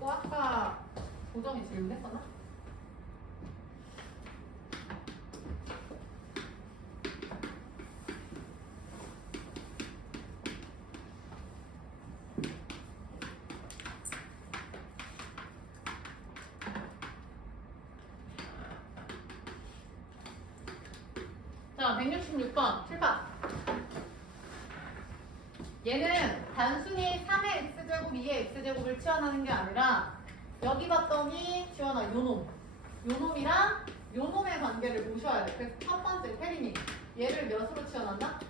요거 아까 보정이 질문했었나? 자, 166번 출발. 얘는 단순히 3의 x제곱, 2의 x제곱을 치환하는 게 아니라 여기 봤더니 지원아 요놈이랑 요놈의 관계를 보셔야 돼. 그래서 첫 번째 태린이 얘를 몇으로 치환한다?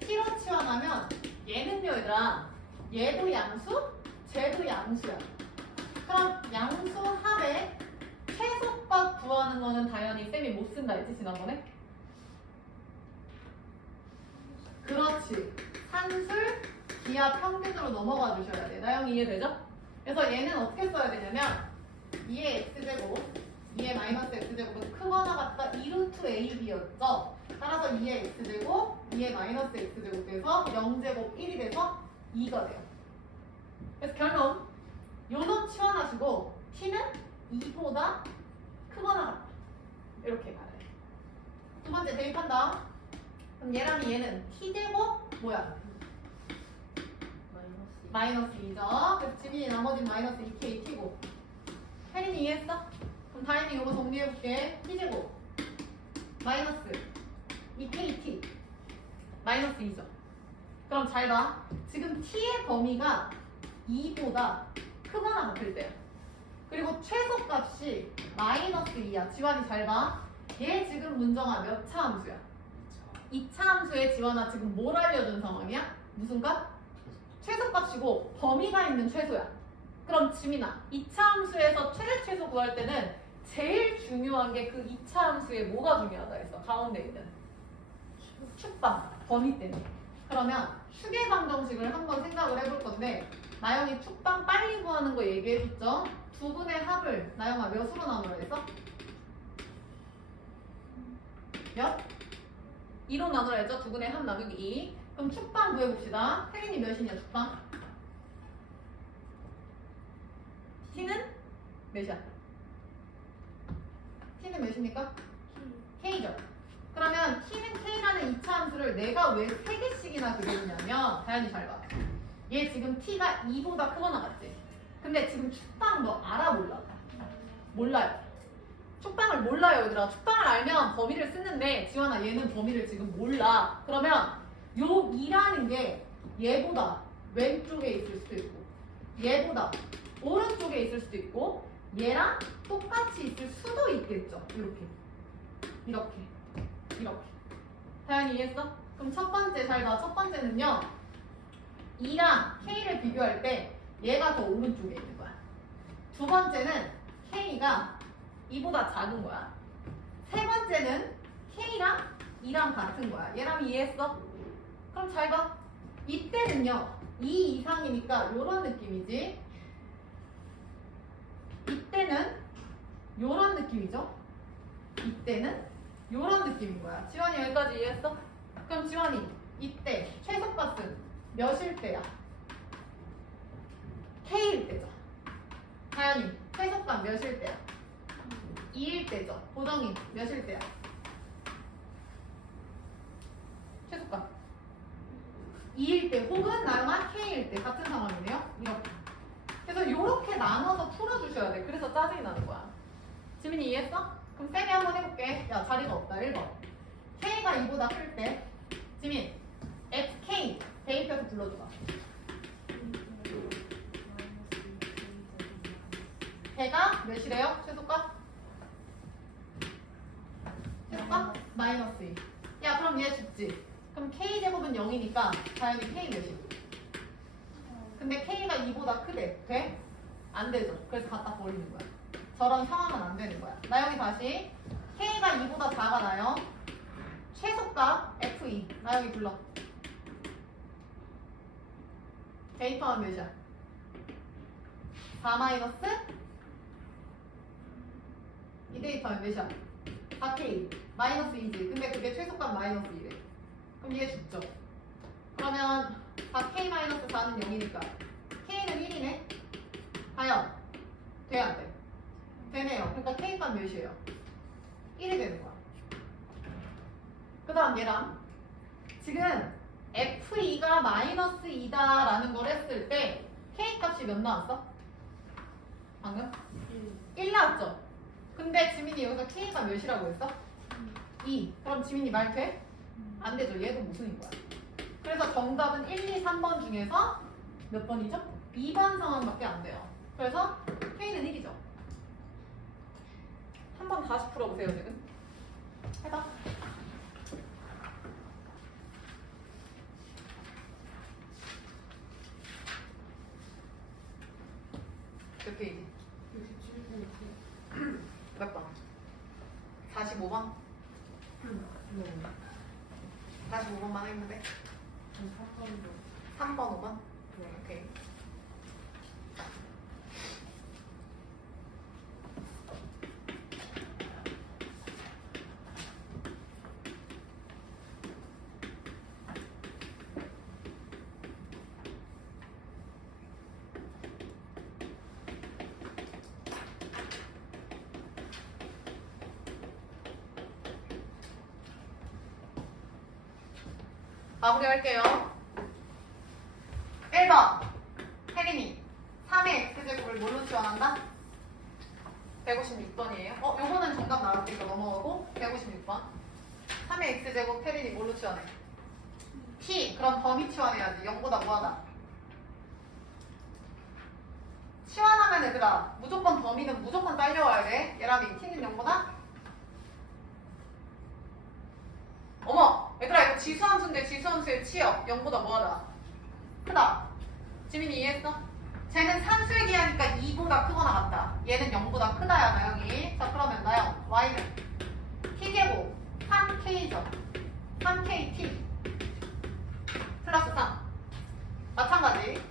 t로 치환하면 얘는요 얘들아 얘도 양수, 쟤도 양수야. 그럼 양수 합의 최소값 구하는 거는 당연히 쌤이 못 쓴다 했지 지난번에? 그렇지. 산술, 기하 평균으로 넘어가 주셔야 돼. 나영이 이해되죠? 그래서 얘는 어떻게 써야 되냐면 2의 x제곱, 2의 마이너스 x제곱은 크거나 같다 2루트 ab였죠? 따라서 2의 x제곱, 2의 마이너스 x제곱 돼서 0제곱 1이 돼서 2가 돼요. 그래서 결론 요놈 치환하시고 t는 2보다 크거나 같다. 이렇게 가야 돼. 두 번째 대입한다. 그럼 얘랑 얘는 t제곱 뭐야? 마이너스 2죠. 그래서 지민이 나머지는 마이너스 2k t고. 혜린이 이해했어? 그럼 다행히 이거 정리해볼게. t제곱 마이너스 2k t 마이너스 2죠. 그럼 잘 봐. 지금 t의 범위가 2보다 크거나 같을 때야. 그리고 최소값이 마이너스 2야. 지환이 잘 봐. 얘 지금 문정아 몇 차 함수야? 2차 함수에 지원아 지금 뭘 알려준 상황이야? 무슨 값? 최소값이고 범위가 있는 최소야. 그럼 지민아 2차 함수에서 최대최소 구할 때는 제일 중요한 게 그 2차 함수에 뭐가 중요하다 했어? 가운데 있는 축방 범위 때문에. 그러면 추계방 정식을 한번 생각을 해볼 건데 나영이 축방 빨리 구하는 거 얘기해줬죠? 두 분의 합을 나영아 몇으로 나누라 했어? 몇? 2로 나누라 했죠? 두 분의 합 나누기 2. 그럼 축방 구해봅시다. 혜린이 몇이냐 축방? t는 몇이야? t는 몇입니까? k죠. 그러면 t는 k라는 2차 함수를 내가 왜 3개씩이나 그려주냐면 다현이 잘 봐. 얘 지금 t가 2보다 크거나 같지? 근데 지금 축방 너 알아 몰라? 몰라요. 축방을 몰라요 얘들아. 축방을 알면 범위를 쓰는데 지원아 얘는 범위를 지금 몰라. 그러면 요 2라는 게 얘보다 왼쪽에 있을 수도 있고 얘보다 오른쪽에 있을 수도 있고 얘랑 똑같이 있을 수도 있겠죠. 이렇게 다현이 이해했어? 그럼 첫 번째 잘 봐. 첫 번째는요 2랑 K를 비교할 때 얘가 더 오른쪽에 있는 거야. 두 번째는 K가 2보다 작은 거야. 세 번째는 K랑 2랑 같은 거야. 얘랑 이해했어? 그럼 잘 봐. 이때는요 2 이상이니까 요런 느낌이지. 이때는 요런 느낌이죠. 이때는 요런 느낌인 거야. 지원이 여기까지 이해했어? 그럼 지원이 이때 최소값은 몇일 때야? K일 때죠. 다현이 최소값 몇일 때야? 2일 때죠. 보정이 몇일 때야? 최소값 2일 때 혹은 나영아 K일 때 같은 상황이네요. 이렇게. 그래서 이렇게 나눠서 풀어주셔야 돼. 그래서 짜증이 나는 거야. 지민이 이해했어? 그럼 쌤이 한번 해볼게. 야 자리가 없다. 1번 K가 2보다 클 때 지민 FK 대입해서 불러줘봐. 걔가 몇이래요? 최소값? 최소값? 마이너스 2. 야 그럼 얘 죽지. 그럼 K제곱은 0이니까 당연히 K 몇이? 근데 K가 2보다 크대. 돼? 안 되죠. 그래서 갖다 버리는 거야. 저런 상황은 안 되는 거야. 나영이 다시 K가 2보다 작아 나요. 최소값 F2. 나영이 불러. 데이터는 몇이야? 4 마이너스? 이 데이터는 몇이야? 4K. 마이너스 2지. 근데 그게 최소값 마이너스 2래. 그럼 얘 죽죠. 그러면 4K 마이너스 4는 0이니까 K는 1이네. 돼, 안 돼? 되네요. 그러니까 K값 몇이에요? 1이 되는 거야. 그 다음 얘랑 지금 F2가 마이너스 2다라는 걸 했을 때 K값이 몇 나왔어? 방금? 1 나왔죠? 근데 지민이 여기서 K값 몇이라고 했어? 2. 그럼 지민이 말 돼? 안 되죠. 얘도 무슨인 거야. 그래서 정답은 1, 2, 3번 중에서 몇 번이죠? 2번 상황밖에 안 돼요. 그래서 K는 1이죠. 한 번 다시 풀어보세요, 지금. 해봐. 몇 페이지? 67페이지. 몇 번? 45번? 45번만 했는데 3번, 5번? 오케이. 마무리할게요. 1번 혜린이 3의 x제곱을 뭘로 치환한다? 156번이에요. 요거는 정답 나왔으니까 넘어가고 156번 3의 x제곱 혜린이 뭘로 치환해? t. 그럼 범위 치환해야지. 0보다 뭐하다? 치환하면 얘들아 무조건 범위는 무조건 딸려와야 돼. 얘라면 t는 0보다? 어머! 얘들아 이거 지수함수인데 지수함수의 치역 0보다 뭐하다? 크다. 지민이 이해했어? 쟤는 산수의 기하니까 2보다 크거나 같다. 얘는 0보다 크다야 나영이. 자 그러면 나영 y는 t제곱 3k죠. 3kt 플러스 3 마찬가지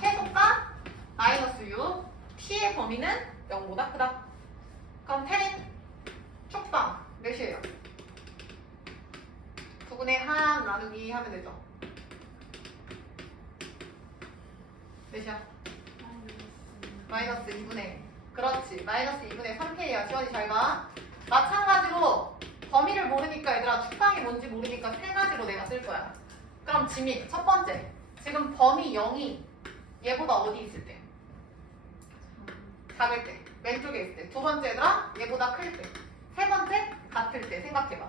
최소값 마이너스 6 t의 범위는 0보다 크다. 그럼 태린 축방 몇이에요? 9분의 한 나누기 하면 되죠. 몇이야? 마이너스 2분의 그렇지. 마이너스 2분의 3k야. 지원이 잘 봐. 마찬가지로 범위를 모르니까 얘들아 축방이 뭔지 모르니까 세 가지로 내가 쓸 거야. 그럼 지민 첫 번째 지금 범위 0이 얘보다 어디 있을 때? 작을 때. 왼쪽에 있을 때. 두 번째 얘들아 얘보다 클 때. 세 번째 같을 때 생각해봐.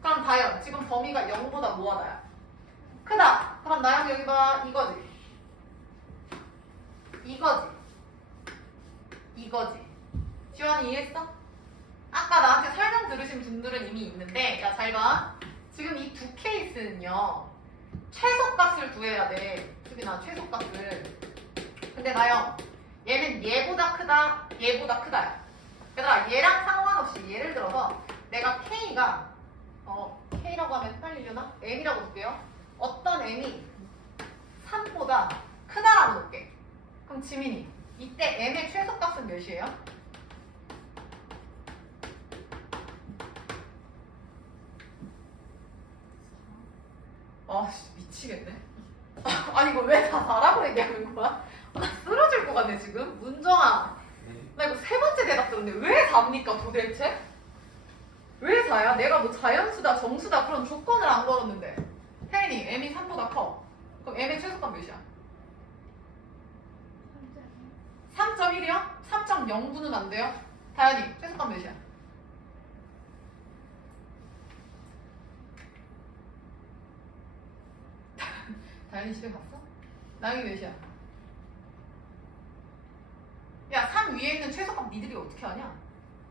그럼 다현 지금 범위가 0보다 뭐하다야? 크다. 그럼 나영 여기 봐. 이거지. 이거지. 이거지. 지원이 이해했어? 아까 나한테 설명 들으신 분들은 이미 있는데 야 잘 봐. 지금 이 두 케이스는요. 최소값을 구해야 돼. 수빈아 최소값을. 근데 나영 얘는 얘보다 크다. 얘보다 크다야. 얘들아 얘랑 상관없이 예를 들어서 내가 K가 K라고 하면 헷갈리려나? M이라고 볼게요. 어떤 M이 3보다 크다라고 볼게. 그럼 지민이 이때 M의 최소값은 몇이에요? 아 미치겠네. 아니 이거 왜 다 4라고 얘기하는 거야? 나 쓰러질 것 같네 지금. 문정아 나 이거 세 번째 대답 들었는데 왜 4입니까 도대체? 왜 4야? 내가 뭐 자연수다 정수다 그런 조건을 안 걸었는데. 혜인이 M이 3보다 커. 그럼 M의 최소값 몇이야? 3.1이요? 3.09는 안 돼요? 다현이 최소값 몇이야? 다현이 집에 갔어? 나영이 몇이야? 야 3 위에 있는 최소값 니들이 어떻게 하냐?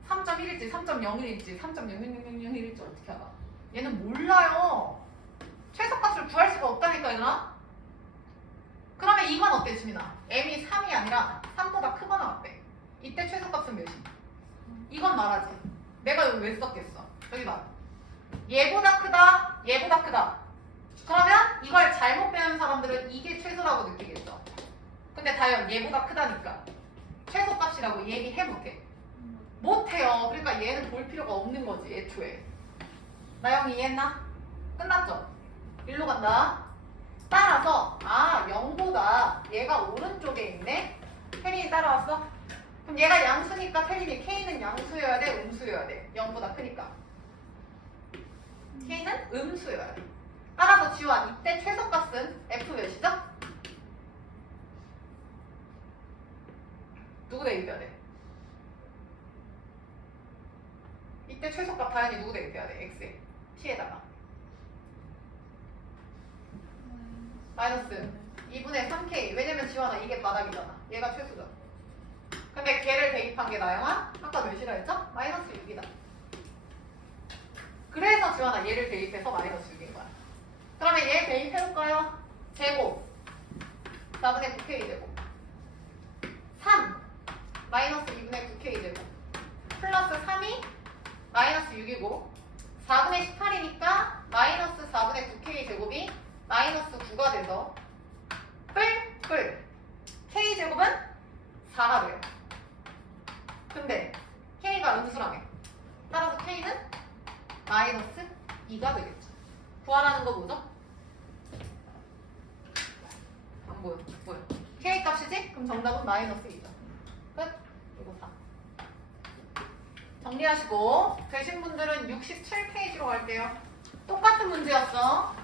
3.1일지 3.01일지 3.00001일지 어떻게 알아? 얘는 몰라요. 최소값을 구할 수가 없다니까 얘들아. 그러면 이건 어때 지민아? M이 3이 아니라 3보다 크거나 어때? 이때 최소값은 몇이? 이건 말하지. 내가 여기 왜 썼겠어? 여기 봐. 얘보다 크다, 얘보다 크다. 그러면 이걸 잘못 배운 사람들은 이게 최소라고 느끼겠죠. 근데 다현 얘보다 크다니까 최소값이라고 얘기해 못해. 못해요. 그러니까 얘는 볼 필요가 없는 거지 애초에. 나영이 이해했나? 끝났죠? 일로 간다. 따라서 0보다 얘가 오른쪽에 있네. 혜린이 따라왔어? 그럼 얘가 양수니까 태린이 K는 양수여야 돼? 음수여야 돼? 0보다 크니까. K는 음수여야 돼. 따라서 지원 이때 최소값은 F 몇이죠? 누구 대입해야 돼? 이때 최소값 당연히 누구 대입해야 돼? X에 T에다가 마이너스 2분의 3K. 왜냐면 지원아 이게 바닥이잖아. 얘가 최소잖아. 근데 걔를 대입한 게 나영아? 아까 몇이라 했죠? 마이너스 6이다. 그래서 지원아 얘를 대입해서 마이너스 6인 거야. 그러면 얘 대입해볼까요? 제곱 4분의 9K 제곱 3 마이너스 2분의 9K 제곱 플러스 3이 마이너스 6이고 4분의 18이니까 마이너스 4분의 9K 제곱이 마이너스 9가 돼서 뿔 K 제곱은 4가 돼요. 근데 K가 음수라며. 따라서 K는 마이너스 2가 되겠죠. 구하라는 거 뭐죠? 안 보여. 뭐야? K 값이지? 그럼 정답은 마이너스 2죠. 끝. 이거 4. 정리하시고 되신 분들은 67페이지로 갈게요. 똑같은 문제였어.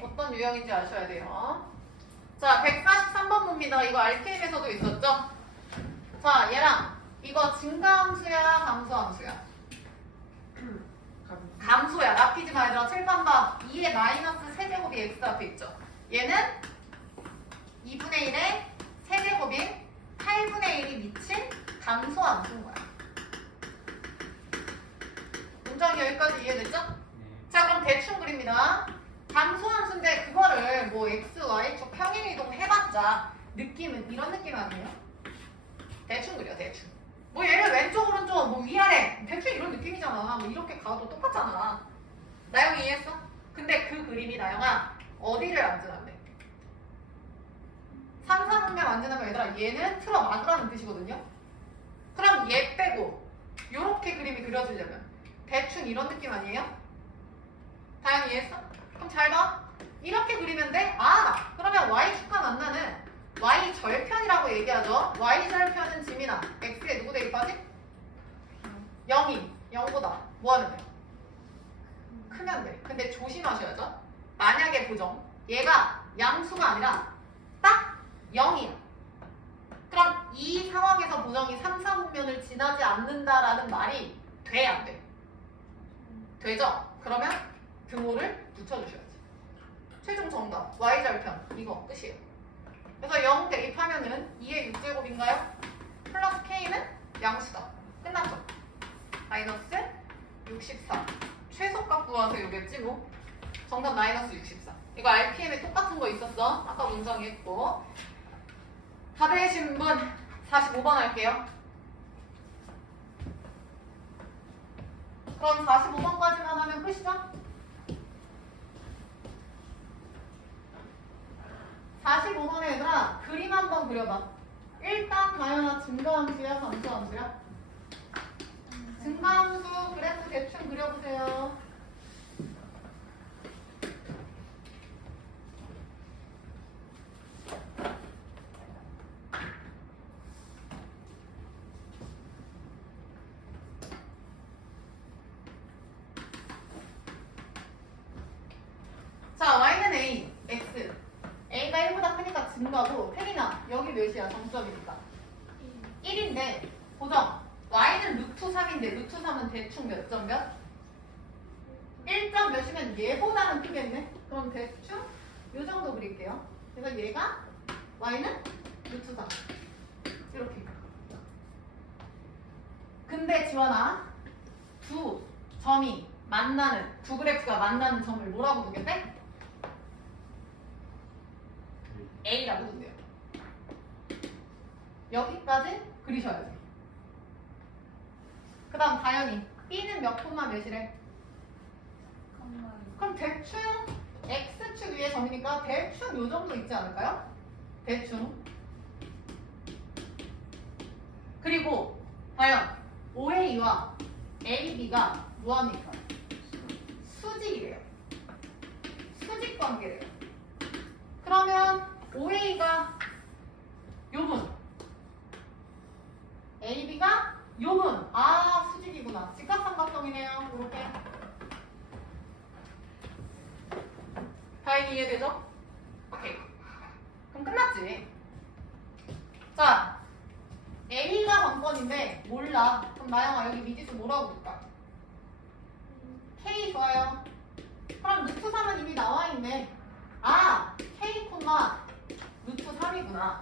어떤 유형인지 아셔야 돼요. 자, 143번 봅니다. 이거 RKM에서도 있었죠? 자, 얘랑 이거 증가함수야, 감소함수야? 감소야. 납기지 마 얘들아. 칠판 봐. 2의 마이너스 세제곱이 x 앞에 있죠. 얘는 2분의 1의 세제곱인 8분의 1이 미친 감소함수인 거야. 문장이 여기까지 이해됐죠? 자, 그럼 대충 그립니다. 감소함수인데 그거를 뭐 x, y축 평행 이동 해봤자 느낌은 이런 느낌 아니에요? 대충 그려 대충. 뭐 얘를 왼쪽 오른쪽 뭐 위아래 대충 이런 느낌이잖아. 뭐 이렇게 가도 똑같잖아. 나영이 이해했어? 근데 그 그림이 나영아 어디를 안전한데? 3, 4분면 안전하면 얘들아 얘는 틀어 막으라는 뜻이거든요. 그럼 얘 빼고 요렇게 그림이 그려지려면 대충 이런 느낌 아니에요? 다영이 이해했어? 그럼 잘 봐. 이렇게 그리면 돼? 아 그러면 y축과 만나는 y절편이라고 얘기하죠. y절편은 지민아 x에 누구 대입하지? 0이 0보다 뭐 하면 돼? 크면 돼. 근데 조심하셔야죠. 만약에 보정 얘가 양수가 아니라 딱 0이야. 그럼 이 상황에서 보정이 3, 4분면을 지나지 않는다라는 말이 돼? 안 돼? 되죠? 그러면 등호를 붙여주셔야지. 최종 정답 y절편 이거 끝이에요. 그래서 0 대입하면은 2의 6제곱인가요? 플러스 k는 양수다. 끝났죠? 마이너스 64. 최소값 구하세요. 요겠지 뭐. 정답 마이너스 64. 이거 RPM에 똑같은 거 있었어. 아까 문정이 했고. 다 되신 분 45번 할게요. 그럼 45번까지만 하면 끝이죠? 45번에 얘들아 그림 한번 그려봐. 일단 다현아 증가함수야 감소함수야? 증가함수 그래프 대충 그려보세요. 자 y는 a, x a가 1보다 크니까 증가고 태린아 여기 몇이야? 정점이니까 1인데 고정 y는 루트 3인데 루트 3은 대충 몇 점 몇? 1점 몇이면 얘보다는 크겠네? 그럼 대충 요 정도 그릴게요. 그래서 얘가 y는 루트 3 이렇게. 근데 지원아 두 점이 만나는 두 그래프가 만나는 점을 뭐라고 두겠대? A라고 두세요. 여기까지 그리셔야지. 그 다음 다현이 B는 몇 콤마 몇이래? 그럼 대충 X축 위에 점이니까 대충 요 정도 있지 않을까요? 대충. 그리고 다현 OA와 AB가 뭐합니까? 수직이래요. 수직 관계래요. 그러면 OA가 요분, AB가 요분. 아, 수직이구나. 직각삼각형이네요. 이렇게. 다행히 이해되죠? 오케이. 그럼 끝났지. 자, A가 관건인데 몰라. 그럼 나영아 여기 미지수 뭐라고 볼까? K 좋아요. 그럼 루트 3은 이미 나와 있네. 아, K, 루트 3이구나.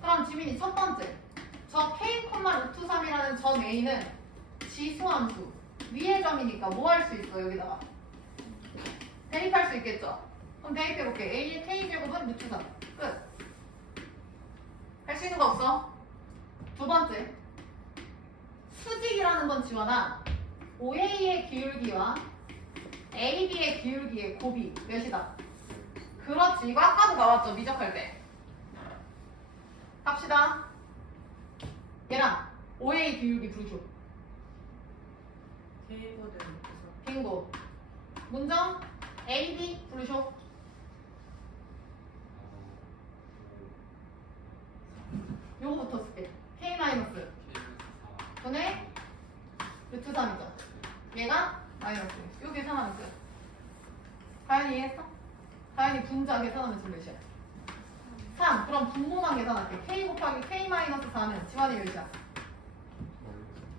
그럼 지민이 첫 번째. 저 K, 루트 3이라는 점 A는 지수함수. 위의 점이니까 뭐 할 수 있어, 여기다가? 대입할 수 있겠죠? 그럼 대입해볼게. A의 K제곱은 루트 3. 끝. 할 수 있는 거 없어? 두 번째. 수직이라는 건 지원아. OA의 기울기와 AB의 기울기의 곱이 몇이다? 그렇지. 이거 아까도 나왔죠. 미적할 때. 갑시다. 얘랑 OA 기울기 부르쇼. 빙고. 문정 AB 부르쇼. 요거부터 쓸게. K 마이너스 분의 루트 3이죠. 얘가 마이너스. 요 계산하면 끝. 다현이 이해했어? 다현이 분자 계산하면 지금 몇이야? 3. 그럼 분모만 계산할게. K 곱하기 K 마이너스 4는 지환이 몇이야?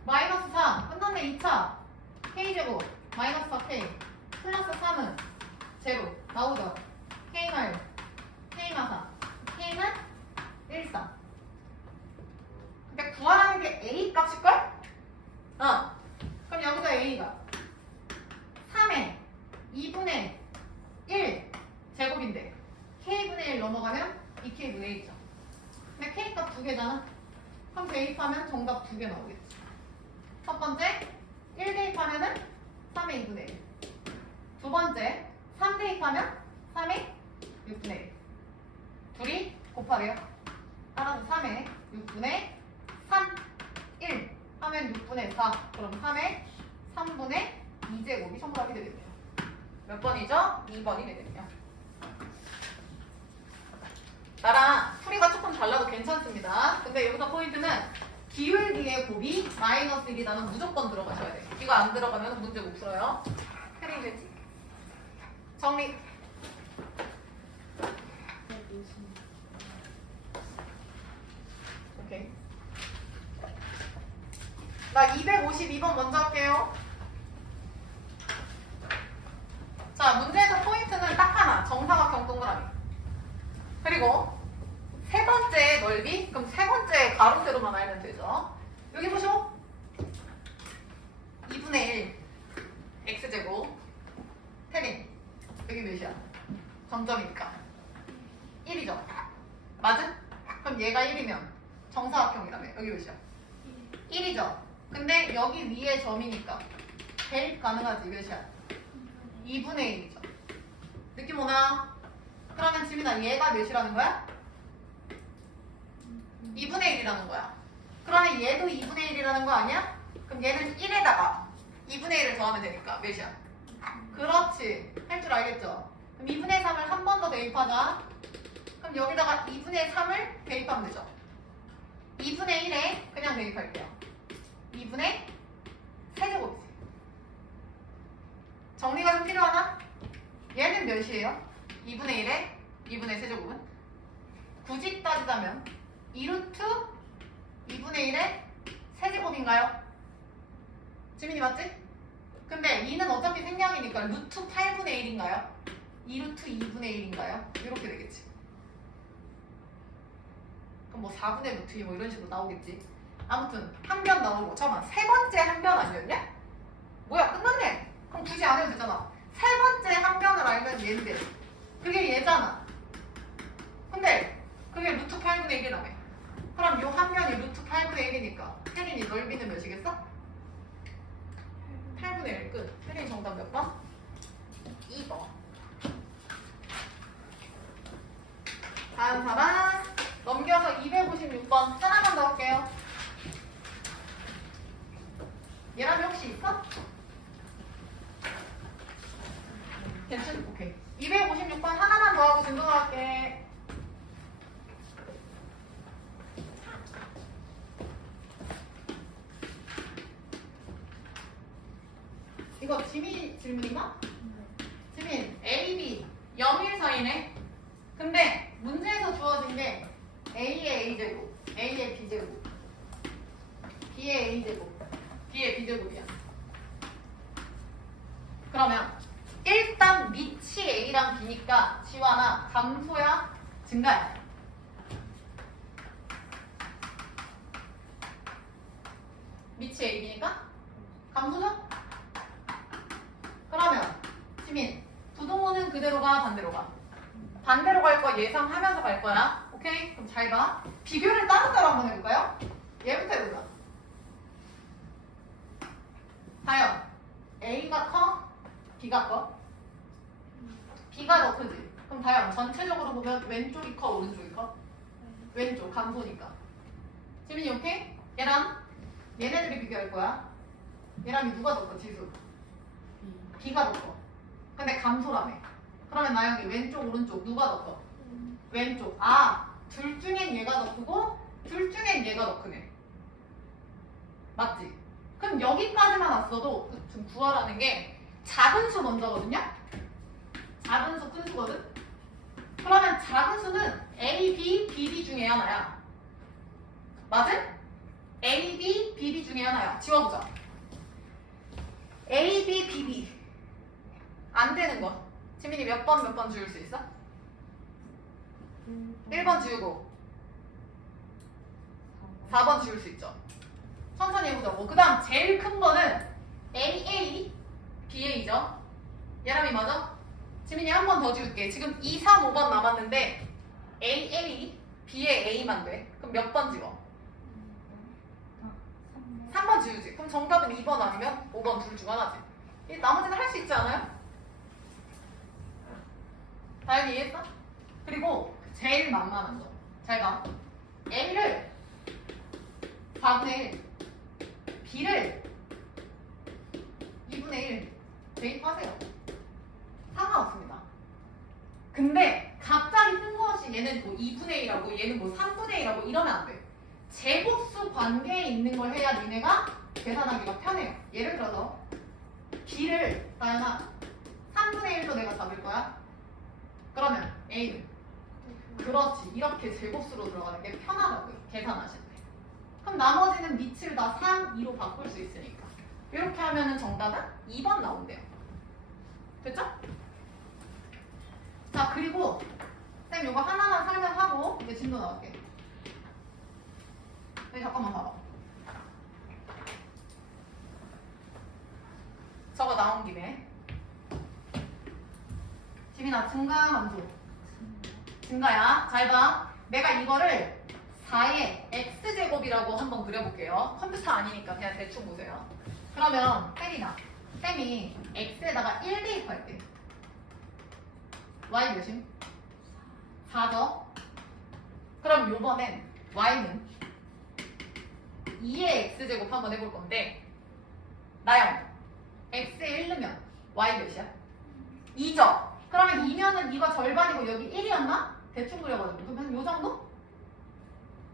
마이너스 4. 끝났네. 2차. K제곱 마이너스 4K 플러스 3은 제로. 나오죠? K 마일 K마 4. K는 1, 4. 근데 구하라는 게 A 값일걸? 그럼 여기서 A가 3의 2분의 1 제곱인데 K분의 1 넘어가면 2K분의 1이죠. 근데 K값 2개잖아. 그럼 대입하면 정답 2개 나오겠지. 첫 번째 1 대입하면은 3의 2분의 1. 두 번째 3 대입하면 3의 6분의 1. 둘이 곱하래요. 따라서 3의 6분의 3, 1 하면 6분의 4. 그럼 3의 3분의 2제곱이 정답이 되겠네요. 몇 번이죠? 2번이 되겠네요. 나랑 풀이가 조금 달라도 괜찮습니다. 근데 여기서 포인트는 기울기의 곱이 마이너스 1이라면 무조건 들어가셔야 돼요. 이거 안 들어가면 문제 못 풀어요. 해리 되지? 정리. 오케이. 나 252번 먼저 할게요. 자, 문제에서 포인트는 딱 하나. 정사각형 동그라미. 그리고 세 번째 넓이. 그럼 세 번째 가로 세로만 알면 되죠. 여기 보시오. 2분의 1 x제곱 태린. 여기 몇이야? 정점이니까 1이죠. 맞음? 그럼 얘가 1이면 정사각형이라며. 여기 몇이야? 1이죠. 근데 여기 위에 점이니까 대입 가능하지. 몇이야? 2분의 1이죠. 느낌 오나? 그러면 지민아 얘가 몇이라는 거야? 2분의 1이라는 거야. 그러면 얘도 2분의 1이라는 거 아니야? 그럼 얘는 1에다가 2분의 1을 더하면 되니까 몇이야? 그렇지. 할 줄 알겠죠? 그럼 2분의 3을 한 번 더 대입하자. 그럼 여기다가 2분의 3을 대입하면 되죠. 2분의 1에 그냥 대입할게요. 2분의 세제곱이지. 정리가 좀 필요하나? 얘는 몇이에요? 2분의 1에 2분의 세제곱은? 굳이 따지자면 2루트 2분의 1의 세제곱인가요? 지민이 맞지? 근데 2는 어차피 생략이니까 루트 8분의 1인가요? 2루트 2분의 1인가요? 이렇게 되겠지. 그럼 뭐 4분의 루트 2 뭐 이런 식으로 나오겠지. 아무튼 한 변 나오고. 잠깐만, 세 번째 한 변 아니었냐? 뭐야, 끝났네. 그럼 굳이 안 해도 되잖아. 세 번째 한 변을 알면 얘인데 그게 얘잖아. 근데 그게 루트 8분의 1이라며. 그럼 요 한 변이 루트 8분의 1이니까 혜린이 넓이는 몇이겠어? 8분의 1 끝. 혜린이 정답 몇 번? 2번. 다음 사람 넘겨서 256번 하나만 더 할게요. 얘랑 혹시 있어? 괜찮? 오케이. 256번 하나만 더 하고 진도할게. 지민 질문인가? 지민 A, B 0, 1 사이네. 근데 문제에서 주어진 게 A의 A제곱, A의 B제곱, B의 A제곱, B의 B제곱이야. 그러면 일단 밑이 A랑 B니까 지환아 감소야 증가야? 밑이 A, B니까 감소죠? 그러면 지민 부동호는 그대로 가 반대로 가? 반대로 갈 거 예상하면서 갈 거야. 오케이? 그럼 잘 봐. 비교를 따로따로 한번 해볼까요? 얘부터 해보자. 과연 A가 커? B가 커? B가 더 크지? 그럼 과연 전체적으로 보면 왼쪽이 커? 오른쪽이 커? 왼쪽 감소니까. 지민이 오케이? 얘랑 얘네들이 비교할 거야. 얘랑 누가 더 커? 지수? B가 더 커. 근데 감소라며. 그러면 나영이 왼쪽 오른쪽 누가 더 커? 왼쪽. 아, 둘 중엔 얘가 더 크고 둘 중엔 얘가 더 크네. 맞지? 그럼 여기까지만 왔어도 지금 구하라는 게 작은 수 먼저거든요? 작은 수 큰 수거든? 그러면 작은 수는 A, B, BD 중에 하나야. 맞음? A, B, BD 중에 하나야. 지워보자. A, B, BB 안 되는 거. 지민이 몇 번 지울 수 있어? 1번 지우고 4번 지울 수 있죠. 천천히 해보자고. 그 다음 제일 큰 거는 AA, BA죠. 예람이 맞아? 지민이 한 번 더 지울게. 지금 2, 3, 5번 남았는데 AA, B의 A만 돼. 그럼 몇 번 지워? 3번 지우지. 그럼 정답은 2번 아니면 5번 둘 중 하나지. 이 나머지는 할 수 있지 않아요? 다현이 이해했어? 그리고 제일 만만한 거. 잘 봐. A를 4분의 1, B를 2분의 1 대입하세요. 상관없습니다. 근데 갑자기 뜬금없이 얘는 뭐 2분의 1하고 얘는 뭐 3분의 1하고 이러면 안 돼. 제곱수 관계에 있는 걸 해야 니네가 계산하기가 편해요. 예를 들어서 B를 다현아 3분의 1로 내가 잡을 거야. 그러면 A는 그렇지. 이렇게 제곱수로 들어가는 게 편하다고요. 계산하실 때. 그럼 나머지는 밑을 다 3, 2로 바꿀 수 있으니까. 이렇게 하면은 정답은 2번 나온대요. 됐죠? 자, 그리고 쌤 이거 하나만 설명하고 이제 진도 나올게. 네, 잠깐만 봐봐. 저거 나온 김에 지민아 증가 감소. 증가야. 잘 봐. 내가 이거를 4의 x제곱이라고 한번 그려볼게요. 컴퓨터 아니니까 그냥 대충 보세요. 그러면 쌤이 x에다가 1 대입할 때 y 몇임? 4죠? 그럼 요번엔 y는 2의 x제곱 한번 해볼 건데 나영 x에 1 넣으면 y 몇이야? 2죠? 그러면 2면은 이거 절반이고 여기 1이었나? 대충 그려가지고 그러면 요 정도?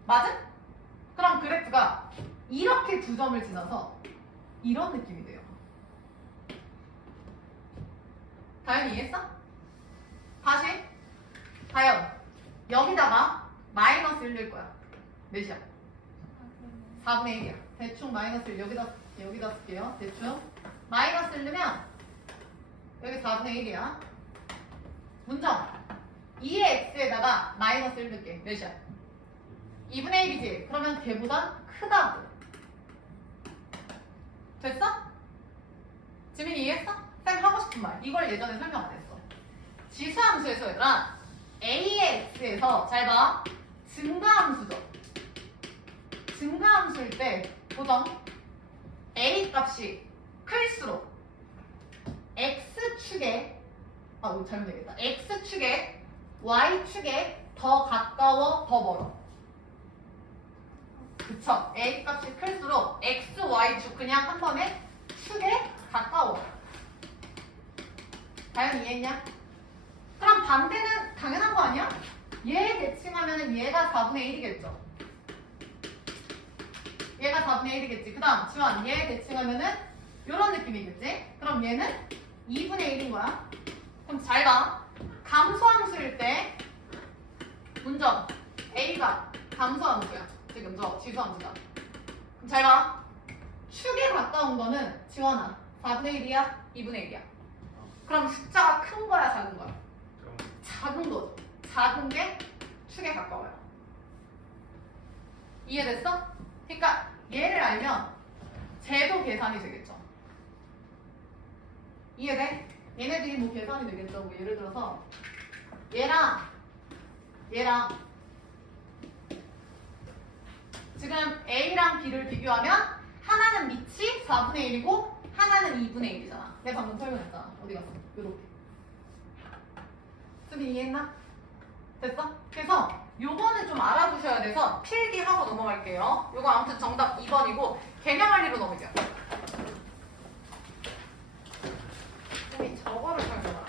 맞음? 그럼 그래프가 이렇게 두 점을 지나서 이런 느낌이 돼요. 다현이 이해했어? 다시 다현 여기다가 마이너스 1 넣을 거야. 몇이야? 4분의 1이야. 대충 마이너스 1 여기다 쓸게요. 대충 마이너스 1 넣으면 여기 4분의 1이야. 문정 2의 x에다가 마이너스 1 넣을게. 몇이야? 2분의 1이지? 그러면 걔보다 크다고. 됐어? 지민이 이해했어? 쌤 하고 싶은 말. 이걸 예전에 설명 안 했어. 지수함수에서 얘들아 a의 x에서 잘 봐. 증가함수죠. 증가함수일 때 보정 a 값이 클수록 x축에 이거 잘못 되겠다. x축에 y축에 더 가까워 더 멀어. 그쵸? a 값이 클수록 x, y축 그냥 한 번에 축에 가까워. 다현 이해했냐? 그럼 반대는 당연한 거 아니야? 얘 대칭하면은 얘가 4분의 1이겠죠? 얘가 4분의 1이겠지. 그 다음 지원 얘 대칭하면은 이런 느낌이겠지? 그럼 얘는 2분의 1인 거야. 그럼 잘 봐. 감소함수일 때 문점 A가 감소함수야. 지금 저 지수함수다. 그럼 잘 봐. 축에 가까운 거는 지원아 4분의 1이야? 2분의 1이야? 그럼 숫자가 큰 거야 작은 거야? 작은 거죠. 작은 게 축에 가까워요. 이해됐어? 그러니까 얘를 알면 쟤도 계산이 되겠죠. 이해돼? 얘네들이 뭐 계산이 되겠죠. 뭐 예를 들어서 얘랑 지금 A랑 B를 비교하면 하나는 밑이 4분의 1이고 하나는 2분의 1이잖아. 내가 방금 설명했잖아. 어디 갔어? 요렇게. 수빈 이해했나? 됐어? 그래서 요거는 좀 알아두셔야 돼서 필기하고 넘어갈게요. 요거 아무튼 정답 2번이고 개념알리로 넘어갈게요. 저거를 설명하라.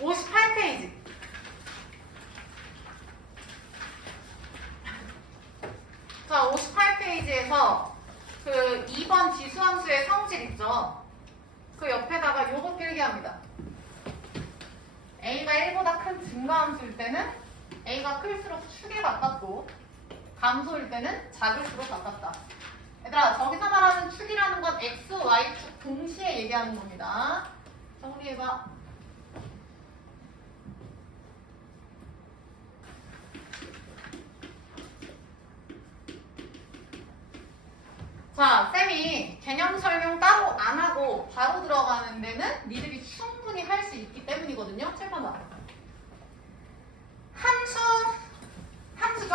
58페이지. 자, 58페이지에서 그 2번 지수함수의 성질 있죠? 그 옆에다가 요거 필기합니다. A가 1보다 큰 증가함수일 때는 A가 클수록 축에 가깝고 감소일 때는 작을수록 가깝다. 얘들아, 저기서 말하는 축이라는 건 X, Y축 동시에 얘기하는 겁니다. 정리해봐. 자, 쌤이 개념 설명 따로 안 하고 바로 들어가는 데는 니들이 충분히 할 수 있기 때문이거든요. 칠판 봐. 함수죠?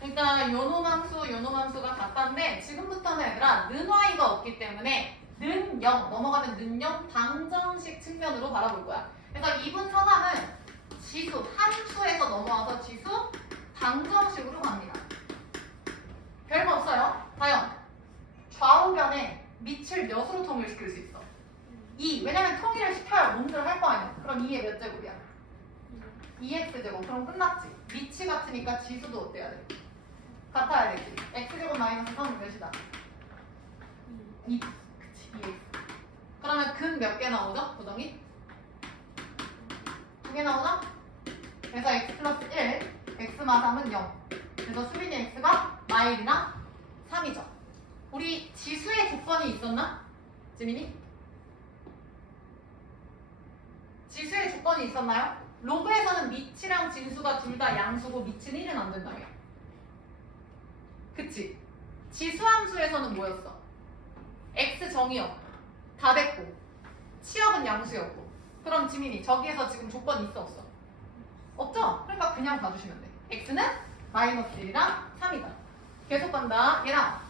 그러니까 요놈함수가 같다인데 지금부터는 얘들아 는 Y가 없기 때문에 는 0 넘어가면 는 0 방정식 측면으로 바라볼 거야. 그래서 2분 서감은 지수 함수에서 넘어와서 지수 방정식으로 갑니다. 별거 없어요. 다영 좌우변에 밑을 몇으로 통일시킬 수 있어? 2. 왜냐면 통일을 시켜야 뭔가를 할 거 아니야. 그럼 2의 몇 제곱이야? 2x제곱. 그럼 끝났지. 밑이 같으니까 지수도 어때야 돼? 같아야 되지. x제곱 마이너스 3은 몇이다? 2. 그치, 2x. 그러면 근 몇 개 나오죠? 고정이? 2개 나오죠? 그래서 x 플러스 1, x마 3은 0. 그래서 수빈이 x가 마일이나 3이죠. 우리 지수의 조건이 있었나? 지민이? 지수의 조건이 있었나요? 로그에서는 미치랑 진수가 둘 다 양수고 미치는 1은 안 된다며. 그치? 지수함수에서는 뭐였어? x 정의역 다 됐고 치역은 양수였고. 그럼 지민이 저기에서 지금 조건이 있어 없어? 없죠? 그러니까 그냥 봐주시면 돼. x는 마이너스 1이랑 3이다. 계속 간다. 얘랑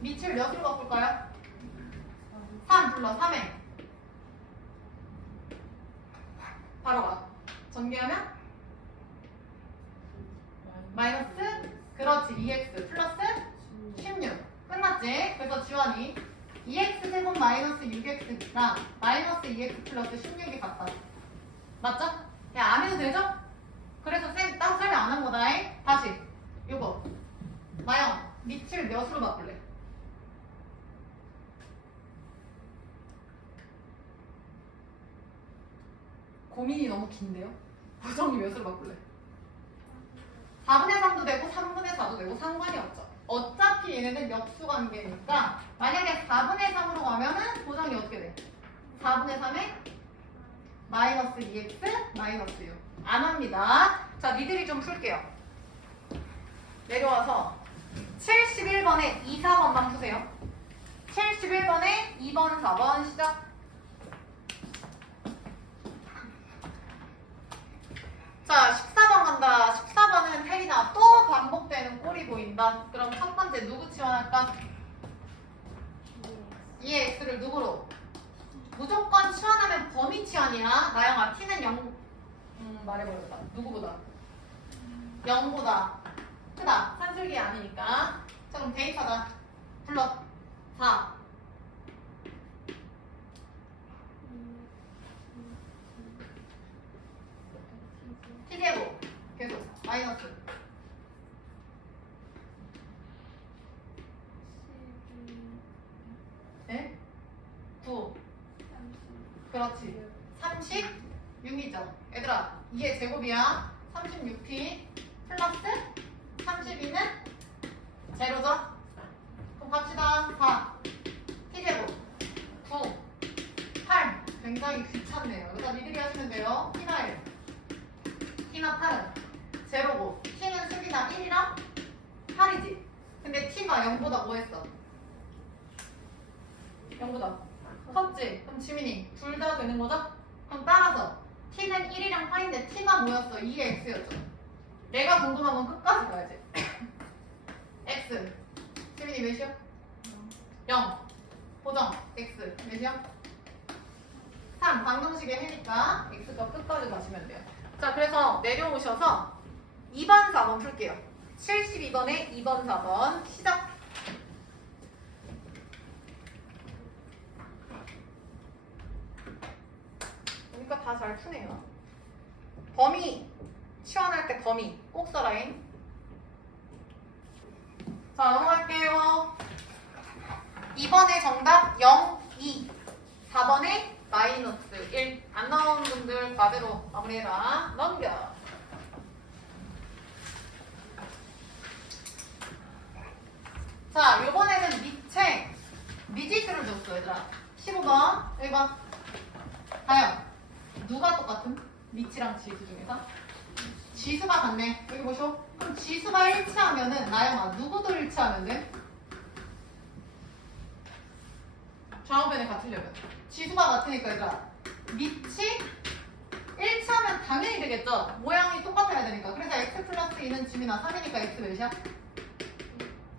밑을 몇으로 바꿀까요? 3 불러 3에 바로 가. 전개하면 마이너스 그렇지 2x 플러스 16 끝났지? 그래서 지원이 2x제곱 마이너스 6x랑 마이너스 2x 플러스 16이 같다. 맞죠? 그냥 안 해도 되죠? 그래서 쌤 따로 설명 안 한 거다. 다시 요거 마영 밑을 몇으로 바꿀래? 고민이 너무 긴데요? 부정이 몇으로 바꿀래? 4분의 3도 되고 3분의 4도 되고 상관이 없죠. 어차피 얘네는 역수관계니까 만약에 4분의 3으로 가면은 고정이 어떻게 돼? 4분의 3에 마이너스 2x 마이너스 6. 안 합니다. 자, 니들이 좀 풀게요. 내려와서 71번에 2, 4번만 푸세요. 71번에 2번, 4번 시작. 자, 14번 간다. 14번은 혜린아 또 반복되는 꼴이 보인다. 그럼 첫 번째 누구 치환할까? 2x를 누구로? 무조건 치환하면 범위 치환이야. 나영아 t는 0 말해버렸다. 누구보다? 0보다 크다. 산술기 아니니까. 자, 그럼 대입하자. 불러. 4. t제곱 계속 마이너스 네? 얘들아 이게 제곱이야. 36t 플러스 32는 제로죠? 그럼 갑시다. 4 t제곱 9 8 굉장히 귀찮네요. 여기다 니들이 하시면 돼요. t나 1 t나 8은 제로고 t는 수비나 1이랑 8이지. 근데 t가 0보다 뭐 했어? 0보다 컸지? 그럼 지민이 둘 다 되는 거죠? 그럼 따라서 t는 1이랑 8인데 t가 뭐였어? 2의 x였죠. 내가 궁금한 건 끝까지 가야지. x 지민이 몇이요? 0 보정 x 몇이요? 3 방정식의 해니까 x가 끝까지 가시면 돼요. 자 그래서 내려오셔서 2번 4번 풀게요. 72번에 2번 4번 시작. 그러니까 다 잘 푸네요. 범위 치환할 때 범위 꼭 써라잉. 자 넘어갈게요. 2번의 정답 0, 2 4번에 마이너스 1 안 나오는 분들 과제로 마무리해라. 넘겨. 자 이번에는 미체 미지수를 줬어 얘들아. 15번 여기 봐. 과연 누가 똑같은? 미치랑 지수 중에서 지수가 같네. 여기 보쇼. 그럼 지수가 일치하면은 나영아 누구도 일치하면 돼? 좌우변에 같으려면 지수가 같으니까 얘들아 밑이 일치하면 당연히 되겠죠. 모양이 똑같아야 되니까. 그래서 x 플러스 2는 지민아 3이니까 x 몇이야?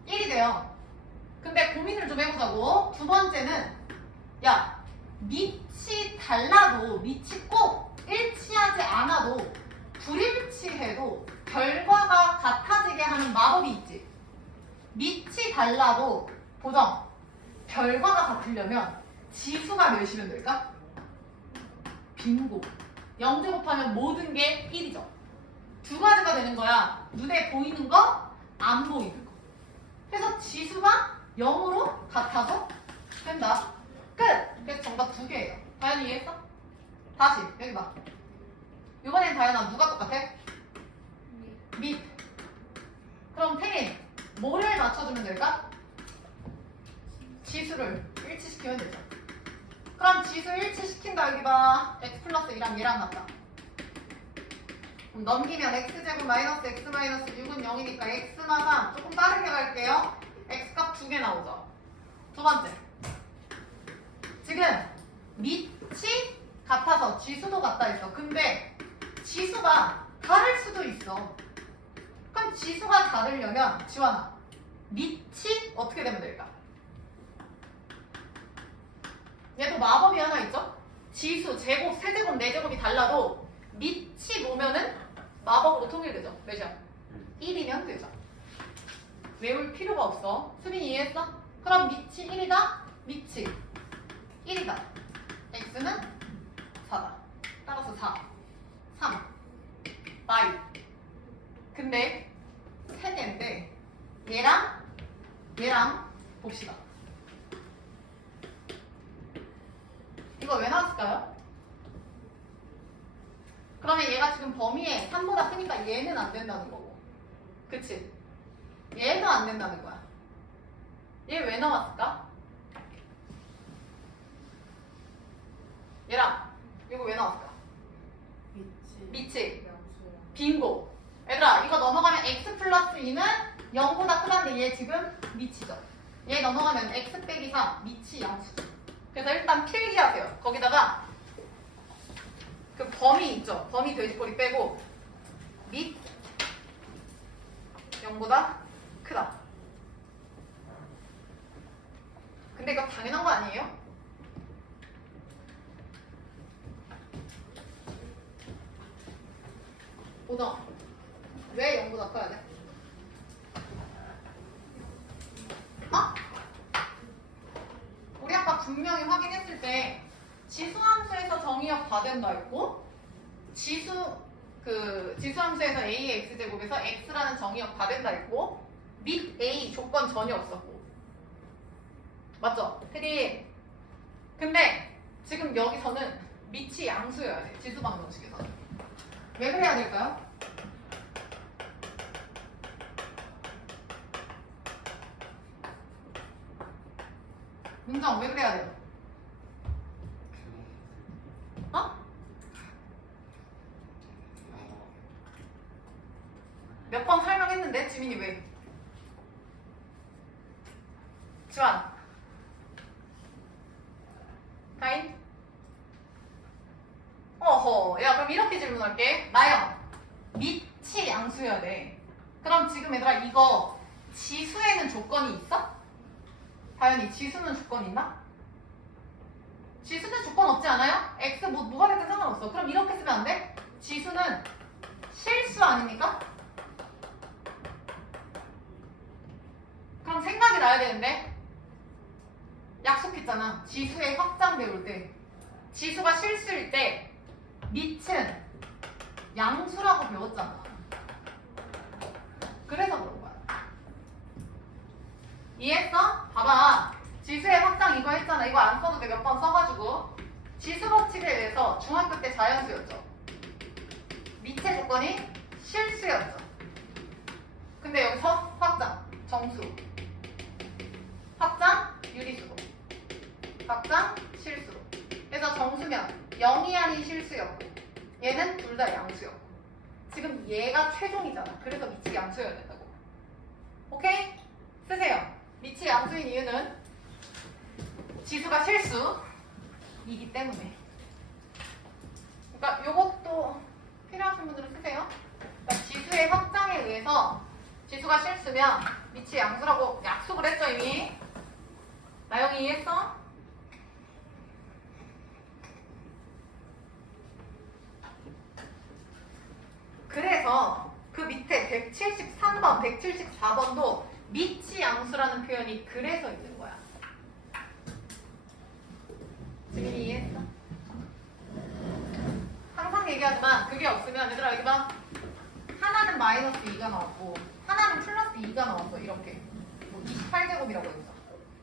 1이 돼요. 근데 고민을 좀 해보자고. 두 번째는 야 밑이 달라도 밑이 꼭 일치하지 않아도 불일치해도 결과가 같아지게 하는 마법이 있지. 밑이 달라도 보정 결과가 같으려면 지수가 몇이면 될까? 빙고 0제곱하면 모든 게 1이죠. 두 가지가 되는 거야. 눈에 보이는 거, 안 보이는 거. 그래서 지수가 0으로 같아도 된다. 끝! 그래서 정답 2개예요. 다현이 이해했어? 다시 여기 봐. 이번엔 다현아 누가 똑같아? 밑. 그럼 태린 뭐를 맞춰주면 될까? 지수를 일치시키면 되죠. 그럼 지수 일치시킨다 여기 봐. x 플러스 2랑 얘랑 같다. 그럼 넘기면 x제곱 마이너스 x 마이너스 6은 0이니까 x마다 조금 빠르게 갈게요. x값 2개 나오죠. 두 번째. 지금 밑이 같아서 지수도 같다 했어. 근데 지수가 다를 수도 있어. 그럼 지수가 다르려면 지원아 밑이 어떻게 되면 될까? 얘도 마법이 하나 있죠? 지수, 제곱, 세제곱, 네제곱이 달라도 밑이 보면은 마법으로 통일되죠. 몇이야? 1이면 되죠. 외울 필요가 없어. 수빈이 이해했어? 그럼 밑이 1이다? 밑이 1이다. x는 4다. 따라서 4, 3, y. 근데 3개인데 얘랑 봅시다. 이거 왜 나왔을까요? 그러면 얘가 지금 범위에 3보다 크니까 얘는 안 된다는 거고. 그치? 얘도 안 된다는 거야. 얘 왜 나왔을까? 얘랑 이거 왜 나왔을까? 밑이 빙고. 얘들아 이거 넘어가면 x 플러스 2는 0보다 크다는데 얘 지금 밑이죠. 얘 넘어가면 x 빼기 3 밑이 양수죠. 그래서 일단 필기하세요. 거기다가 그 범위 있죠. 범위 돼지꼬리 빼고 밑 0보다 크다. 근데 이거 당연한 거 아니에요? 보정 왜 0보다 커야 돼? 어? 우리 아까 분명히 확인했을 때 지수함수에서 정의역 다 된다 했고 지수함수에서 a의 x제곱에서 x라는 정의역 다 된다 했고 밑 a 조건 전혀 없었고 맞죠? 테리 근데 지금 여기서는 밑이 양수여야 돼. 지수방정식에서는 왜 그래야 될까요? 문정 왜 그래야 돼요? 어? 몇 번 설명했는데 지민이 왜? 지환 가인? 어허 야 그럼 이렇게 질문할게. 나영 밑이 양수여야 돼. 그럼 지금 얘들아 이거 지수에는 조건이 있어? 다현이 지수는 조건 있나? 지수는 조건 없지 않아요? x 뭐가 됐든 상관없어. 그럼 이렇게 쓰면 안 돼? 지수는 실수 아닙니까? 그럼 생각이 나야 되는데 약속했잖아. 지수의 확장 배울 때 지수가 실수일 때 밑은 양수라고 배웠잖아. 그래서 그런 거야. 이해했어? 봐봐. 지수의 확장 이거 했잖아. 이거 안 써도 돼. 몇 번 써가지고. 지수 법칙에 의해서 중학교 때 자연수였죠. 밑의 조건이 실수였죠. 근데 여기서 확장, 정수. 확장, 유리수로. 확장, 실수로. 그래서 정수면 0이 아닌 실수였고 얘는 둘 다 양수였고 지금 얘가 최종이잖아. 그래서 밑이 양수여야 된다고. 오케이? 쓰세요. 밑이 양수인 이유는 지수가 실수이기 때문에. 그러니까 요것도 필요하신 분들은 쓰세요. 그러니까 지수의 확장에 의해서 지수가 실수면 밑이 양수라고 약속을 했죠 이미. 나영이 이해했어? 그래서 그 밑에 173번, 174번도 밑이 양수라는 표현이 그래서 있는 거야. 지민이 이해했어? 항상 얘기하지만 그게 없으면 얘들아 여기 봐. 하나는 마이너스 2가 나왔고 하나는 플러스 2가 나왔어. 이렇게 뭐 28제곱이라고 했어.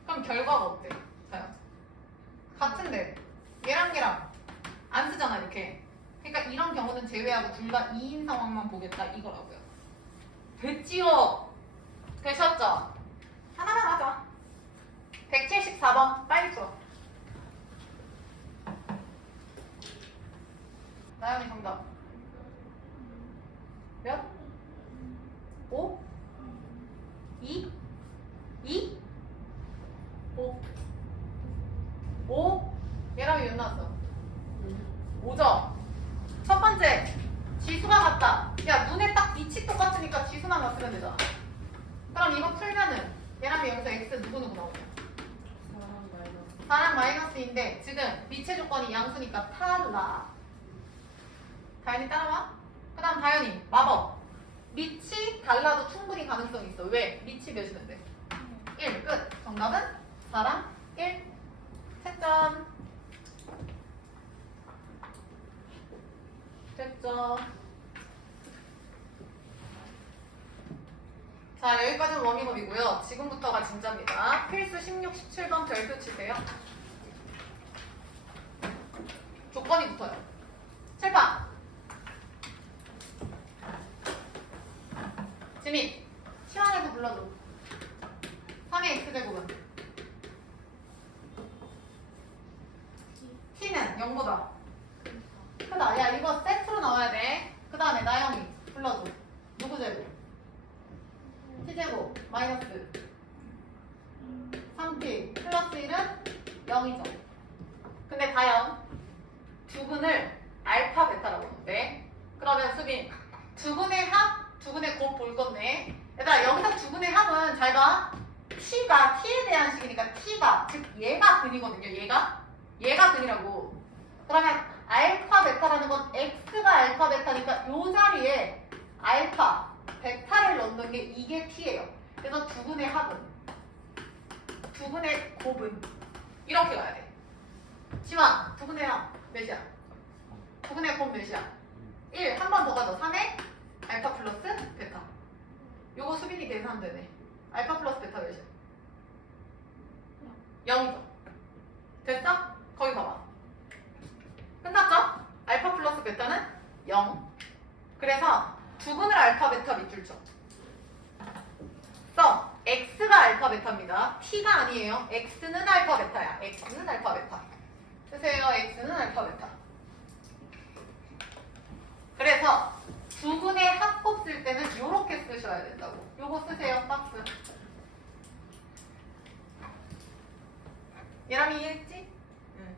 그럼 결과가 어때? 자요. 같은데 얘랑 안 쓰잖아 이렇게. 그러니까 이런 경우는 제외하고 둘 다 2인 상황만 보겠다 이거라고요. 됐지요? 되셨죠? 하나만 하자. 174번 빨리 풀어. 나연이 정답 몇? 5? 2? 2? 5 5? 얘랑 몇 나왔어? 5점. 첫 번째 지수가 같다. 야 눈에 딱 위치 똑같으니까 지수만 맞으면 되잖아. 그럼 이거 풀면은 얘랑 여기서 x 누구누구 나오냐? 4랑 마이너스인데 지금 밑의 조건이 양수니까 탈락. 다현이 따라와. 그 다음 다현이 마법. 밑이 달라도 충분히 가능성이 있어. 왜? 밑이 몇이면 1. 끝. 정답은 4랑 1. 채점. 됐죠? 자 여기까지는 워밍업이고요. 지금부터가 진짜입니다. 필수 16, 17번 별표 치세요. 조건이 붙어요. 칠판 지민 시황에서 불러줘. 3의 x제곱은 t는 0보다 크다. 야 이거 세트로 나와야 돼. 그 다음에 나영이 불러줘. 누구 제곱? t제곱 마이너스 3t 플러스 1은 0이죠. 근데 다영 두근을 알파 베타라고 하는데 그러면 수빈 두근의 합, 두근의 곱 볼 건데 얘들아 여기서 두근의 합은 잘 봐. t가 t에 대한 식이니까 t가 즉 얘가 근이거든요. 얘가 근이라고. 그러면 알파 베타라는 건 x가 알파 베타니까 이 자리에 알파 베타를 넣는 게 이게 t예요. 그래서 두근의 합은 두근의 곱은 이렇게 가야 돼. 지만 두근의 합 몇이야? 두근의 곱 몇이야? 1 한 번 더 가죠. 3에 알파 플러스 베타. 요거 수빈이 계산 되네. 알파 플러스 베타 몇이야? 0이죠. 됐어? 거기 봐봐. 끝났죠? 알파 플러스 베타는 0. 그래서 두근을 알파 베타 밑줄 쳐. 써. x가 알파 베타입니다. t가 아니에요. x는 알파 베타야. x는 알파 베타. 쓰세요. x는 알파 베타. 그래서 두근의 합곱 쓸 때는 이렇게 쓰셔야 된다고. 요거 쓰세요. 박스. 얘랑이 이해했지? 응.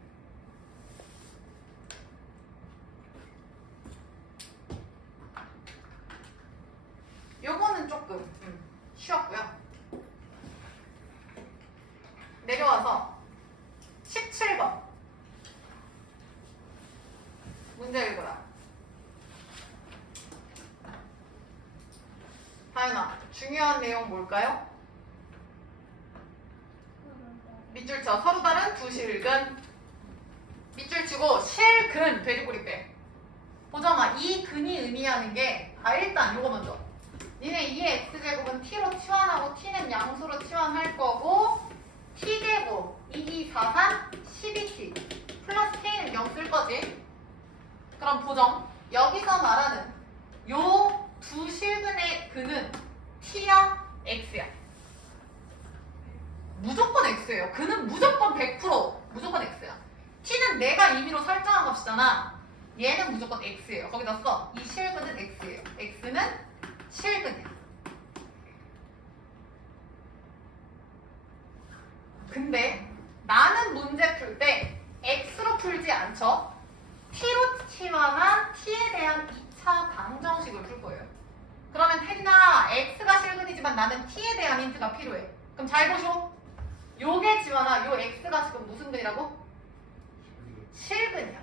요거는 조금 쉬웠고요. 내려와서 17번 문제 읽어라. 다현아, 중요한 내용 뭘까요? 밑줄 쳐. 서로 다른 두 실근. 밑줄 치고 실근 돼지꼬리 빼. 보정아, 이 근이 의미하는 게 일단 요거 먼저. 니네 2의 x제곱은 t로 치환하고 t는 양수로 치환할 거고 t제곱 2243 12t 플러스 k는 0 쓸 거지. 그럼 보정. 여기서 말하는 요 두 실근의 근은 t야 x야. 무조건 x예요. 그는 무조건 100% 무조건 x야. t는 내가 임의로 설정한 값이잖아. 얘는 무조건 x예요. 거기다 써. 이 실근은 x예요. x는 실근이야. 근데 나는 문제 풀 때 x로 풀지 않죠. t로 치환한 t에 대한 2차 방정식을 풀 거예요. 그러면 혜린아, x가 실근이지만 나는 t에 대한 힌트가 필요해. 그럼 잘 보쇼. 요게 지원아, 요 x가 지금 무슨 근이라고? 실근이야.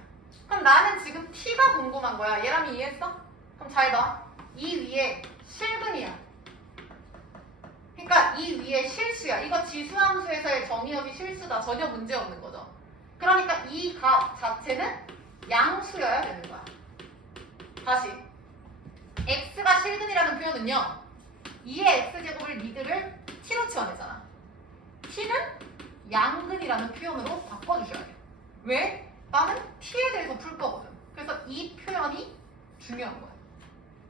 그럼 나는 지금 t가 궁금한 거야. 얘랑이 이해했어? 그럼 잘 봐. 이 위에 실근이야. 그러니까 이 위에 실수야. 이거 지수함수에서의 정의역이 실수다. 전혀 문제 없는 거죠. 그러니까 이 값 자체는 양수여야 되는 거야. 다시. x가 실근이라는 표현은요. 2의 x제곱을 미드를 t로 치환했잖아. t는 양근이라는 표현으로 바꿔주셔야 돼. 왜? 나는 t에 대해서 풀 거거든. 그래서 이 표현이 중요한 거야.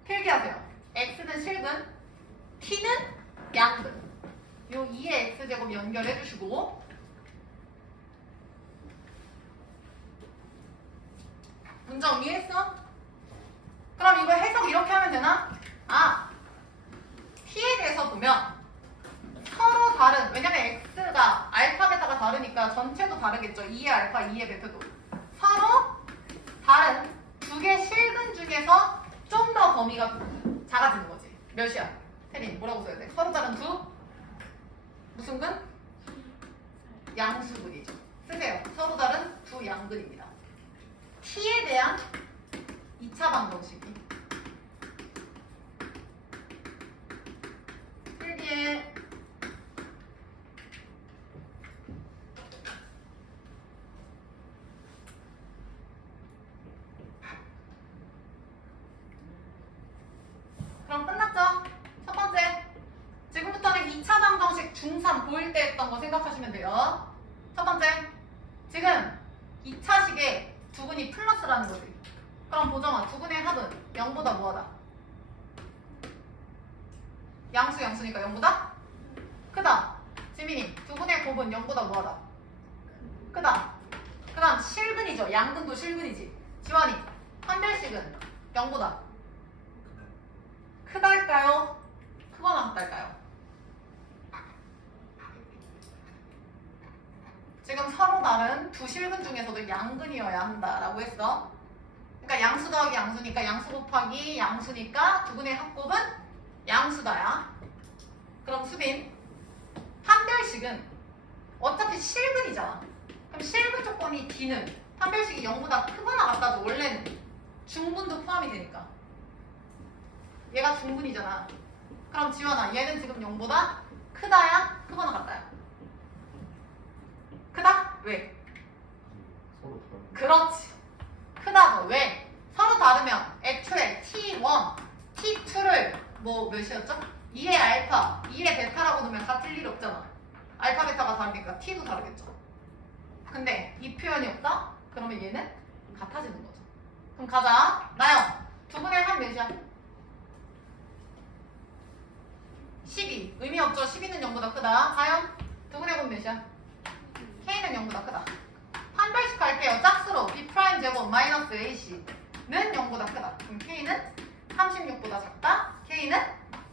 필기하세요. x는 실근, t는 양근. 요 2의 x제곱 연결해 주시고 문장 이해했어? 그럼 이거 해석 이렇게 하면 되나? t에 대해서 보면 서로 다른, 왜냐면 x가 알파 베타가 다르니까 전체도 다르겠죠. 2의 알파, 2의 베타도 서로 다른 두 개 실근 중에서 좀 더 범위가 작아지는 거지. 몇이야? 태린 뭐라고 써야 돼? 서로 다른 두 무슨 근? 양수근이죠. 쓰세요. 서로 다른 두 양근입니다. t에 대한 2차 방정식이 필기에 그럼 끝났죠? 첫 번째. 지금부터는 2차 방정식 중3 보일 때 했던 거 생각하시면 돼요. 첫 번째. 지금 2차식에 두근이 플러스라는 거지. 그럼 보정아, 두근의 합은 0보다 뭐하다? 양수니까 0보다? 크다. 지민이, 두근의 곱은 0보다 뭐하다? 크다. 그 다음 실근이죠. 양근도 실근이지. 지환이, 판별식은 0보다 크달까요? 크거나 같달까요? 지금 서로 다른 두 실근 중에서도 양근이어야 한다라고 했어. 그러니까 양수 더하기 양수니까 양수 곱하기 양수니까 두근의 합곱은 양수다야. 그럼 수빈, 판별식은 어차피 실근이잖아. 그럼 실근 조건이 D는 판별식이 0보다 크거나 같다죠. 원래는 중분도 포함이 되니까. 얘가 중분이잖아. 그럼 지원아, 얘는 지금 0보다 크다야? 크거나 같다야? 크다? 왜? 서로 다른. 그렇지. 크다고. 왜? 서로 다르면 애초에 T1, T2를 뭐 몇이었죠? 2의 알파, 2의 베타라고 놓으면 같을 일 없잖아. 알파, 베타가 다르니까 T도 다르겠죠. 근데 이 표현이 없다? 그러면 얘는 같아지는 거죠. 그럼 가자. 나영. 두분의 합 몇이야? 12. 의미 없죠? 12는 0보다 크다. 과연 두분의 곱 몇이야? K는 0보다 크다. 판별식 할게요. 짝수로 B' 제곱 마이너스 AC는 0보다 크다. 그럼 K는 36보다 작다. K는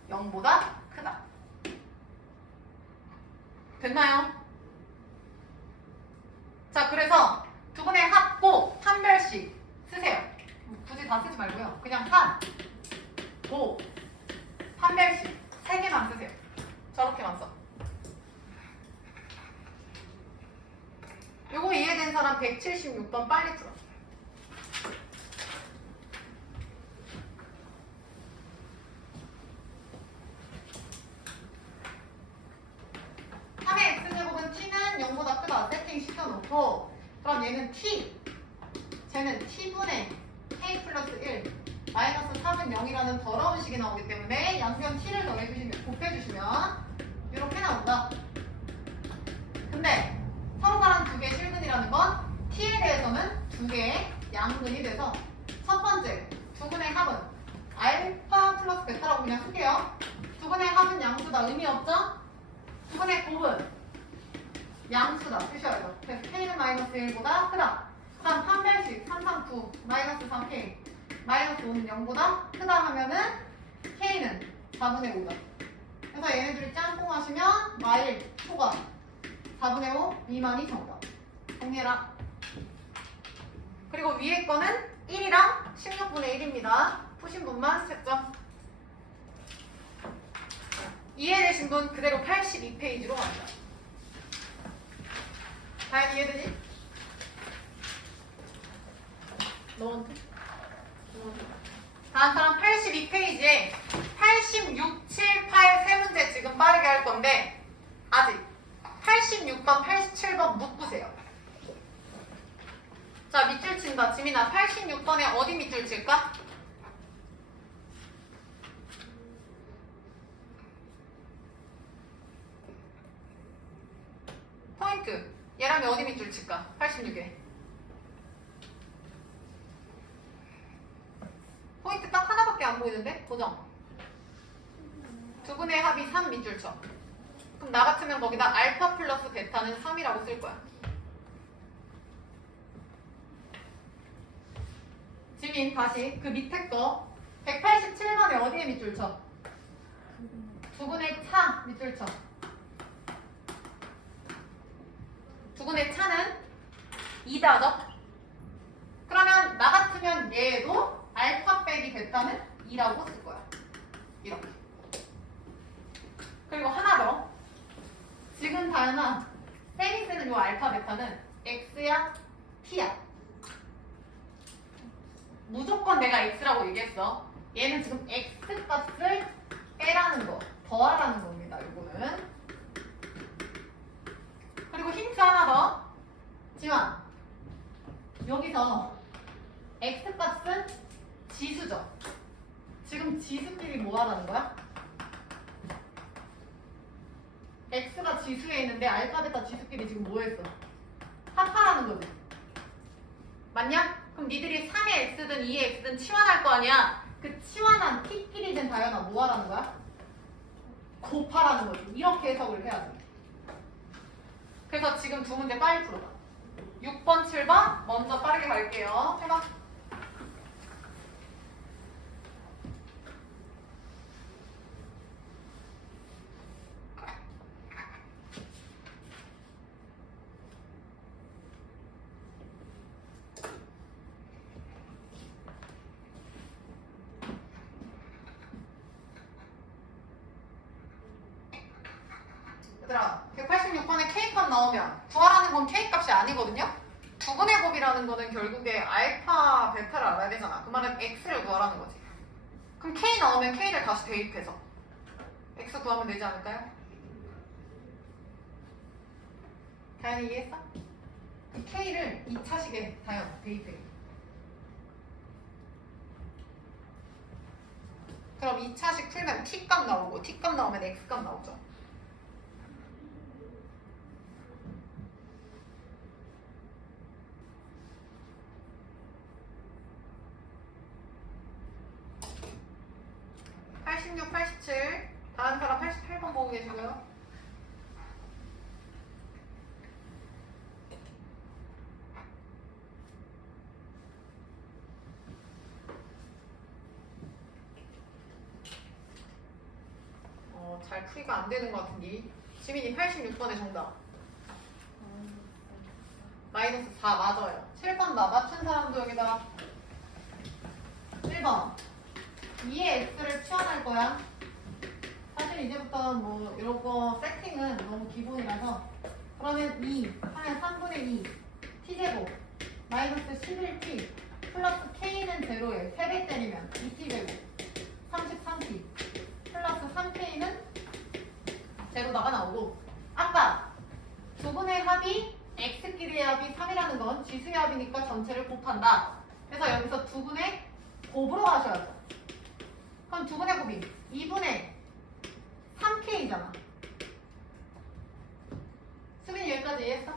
0보다 크다. 됐나요? 자, 그래서 두분의 합고 판별식 쓰세요. 굳이 다 쓰지 말고요. 그냥 합, 고, 판별식 3개만 쓰세요. 저렇게만 써. 요거 이해된 사람 176번 빨리 풀어. 함의 x제곱은 t는 0보다 크다. 세팅 시켜놓고 그럼 얘는 t, 쟤는 t분의 k 플러스 1 마이너스 4은 0이라는 더러운 식이 나오기 때문에 양변 t를 더해주시면 곱해주시면 이렇게 나온다. 근데 서로가랑 두 개의 실근이라는 건 t에 대해서는 두 개의 양근이 돼서 첫 번째 두분의 합은 알파 플러스 베타라고 그냥 쓸게요. 두분의 합은 양수다. 의미 없죠? 두분의 곱은 양수다. 쓰셔야죠. 그래서 k는 마이너스 1보다 크다. 그 다음 판별식 3, 3, 9 마이너스 3k 마이너스 5는 0보다 크다 하면은 k는 4분의 5다. 그래서 얘네들이 짬뽕 하시면 마일 초과 4분의 5 미만이 정답. 정리해라. 그리고 위에 거는 1이랑 16분의 1입니다. 푸신 분만 채점. 이해되신 분 그대로 82페이지로 갑니다. 다현 이해되니? 너한테? 다음 사람 82페이지에 86, 7, 8 세 문제 지금 빠르게 할 건데 아직 86번, 87번 묶으세요. 자, 밑줄 친다. 지민아, 86번에 어디 밑줄 칠까? 포인트. 얘라면 어디 밑줄 칠까? 86에. 포인트 딱 하나밖에 안 보이는데? 고정. 두분의 합이 3 밑줄 쳐. 그럼 나 같으면 거기다 알파 플러스 베타는 3이라고 쓸 거야. 지민 다시 그 밑에 거 187번에 어디에 밑줄 쳐? 두분의 차 밑줄 쳐. 두분의 차는 2다죠? 그러면 나 같으면 얘도 알파 빼기 베타는 2라고 쓸 거야. 이렇게. 그리고 하나 더. 지금 다현아 쌤이 쓰는 요 알파 베타는 x야 t야. 무조건 내가 x라고 얘기했어. 얘는 지금 x 값을 빼라는 거, 더하라는 겁니다. 요거는. 그리고 힌트 하나 더. 지환, 여기서 x 값은 지수죠. 지금 지수끼리 뭐 하라는 거야? x가 지수에 있는데 알파 베타 지수끼리 지금 뭐 했어? 합하라는 거지. 맞냐? 그럼 니들이 3의 x든 2의 x든 치환할 거 아니야? 그 치환한 t끼리 된 다연아 뭐 하라는 거야? 곱하라는 거지. 이렇게 해석을 해야지. 그래서 지금 두 문제 빨리 풀어봐. 6번, 7번 먼저 빠르게 갈게요. 해봐. 얘들아, 186번에 K값 나오면 구하라는 건 K값이 아니거든요? 두분의 곱이라는 거는 결국에 알파, 베타를 알아야 되잖아. 그 말은 X를 구하라는 거지. 그럼 K 나오면 K를 다시 대입해서 X 구하면 되지 않을까요? 다현이 이해했어? 이 K를 2차식에 다현 대입해. 그럼 2차식 풀면 T값 나오고 T값 나오면 X값 나오죠. 86, 87. 다른 사람 88번 보고 계시고요. 잘 풀이가 안 되는 것 같은데. 지민이 86번의 정답. 마이너스 4 맞아요. 7번 나 맞춘 사람도 여기다 1번 2의 x를 취환할 거야. 사실 이제부터 뭐 이런 거 세팅은 너무 기본이라서 그러면 2 하면 3분의 2 t제곱 마이너스 11t 플러스 k는 제로에 3배 때리면 2t 제곱 33t 플러스 3k는 제로다가 나오고 아까 두 분의 합이 x끼리의 합이 3이라는 건 지수의 합이니까 전체를 곱한다. 그래서 여기서 두 분의 곱으로 하셔야죠. 그럼 두 분의 곱이 2분의 3k잖아. 수빈이 여기까지 이해했어?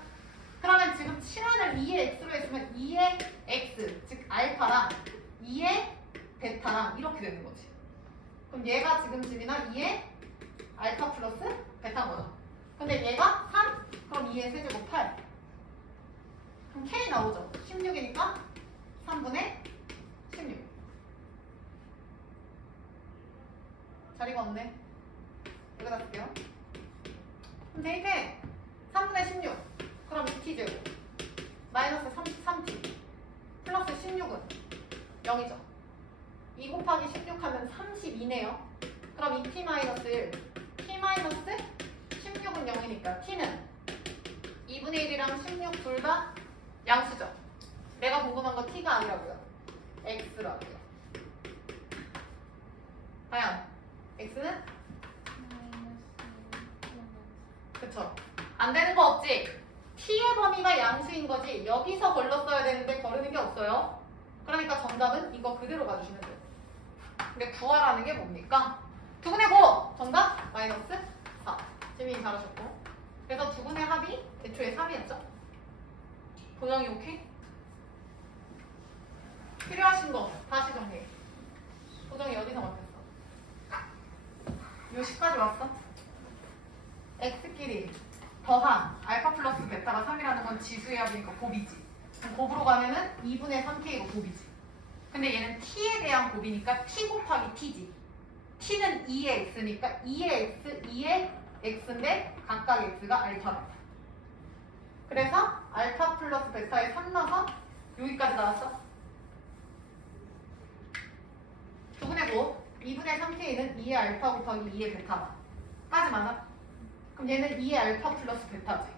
그러면 지금 치환을 2의 x로 했으면 2의 x, 즉 알파랑 2의 베타랑 이렇게 되는 거지. 그럼 얘가 지금 지민아 2의 알파 플러스 베타인 거죠. 근데 얘가 3? 그럼 2의 세제곱 8. 그럼 k 나오죠. 16이니까 3분의 16. 자리가 없네. 여기다 쓸게요. 그럼 대입해. 3분의 16. 그럼 2t 제곱. 마이너스 33t. 플러스 16은 0이죠. 2 곱하기 16 하면 32네요. 그럼 2t 마이너스 1. t 마이너스 16은 0이니까 t는 2분의 1이랑 16 둘 다 양수죠. 내가 궁금한 거 t가 아니라고요. x라고요. 과연 x는? 그쵸. 안 되는 거 없지? t의 범위가 양수인 거지. 여기서 걸렀어야 되는데 거르는 게 없어요. 그러니까 정답은 이거 그대로 가주시면 돼요. 근데 구하라는 게 뭡니까? 두분의 곱! 정답? 마이너스 4. 재민이 잘하셨고. 그래서 두분의 합이 애초에 3이었죠? 도정이 오케이? 필요하신 거 다시 정리해. 도정이 어디서 맡겼어? 요 10까지 왔어? x끼리 더한 알파 플러스 베타가 3이라는 건 지수의 합이니까 곱이지. 그럼 곱으로 가면은 2분의 3k가 곱이지. 근데 얘는 t에 대한 곱이니까 t 곱하기 t지. t는 2의 x니까 2의 x, 2의 x인데 각각 x가 알파다. 그래서 알파 플러스 베타에 3 넣어서 여기까지 나왔어. 두분의 곱 2분의 3k는 2의 알파 곱하기 2의 베타다. 까지 맞아? 그럼 얘는 2의 알파 플러스 베타지.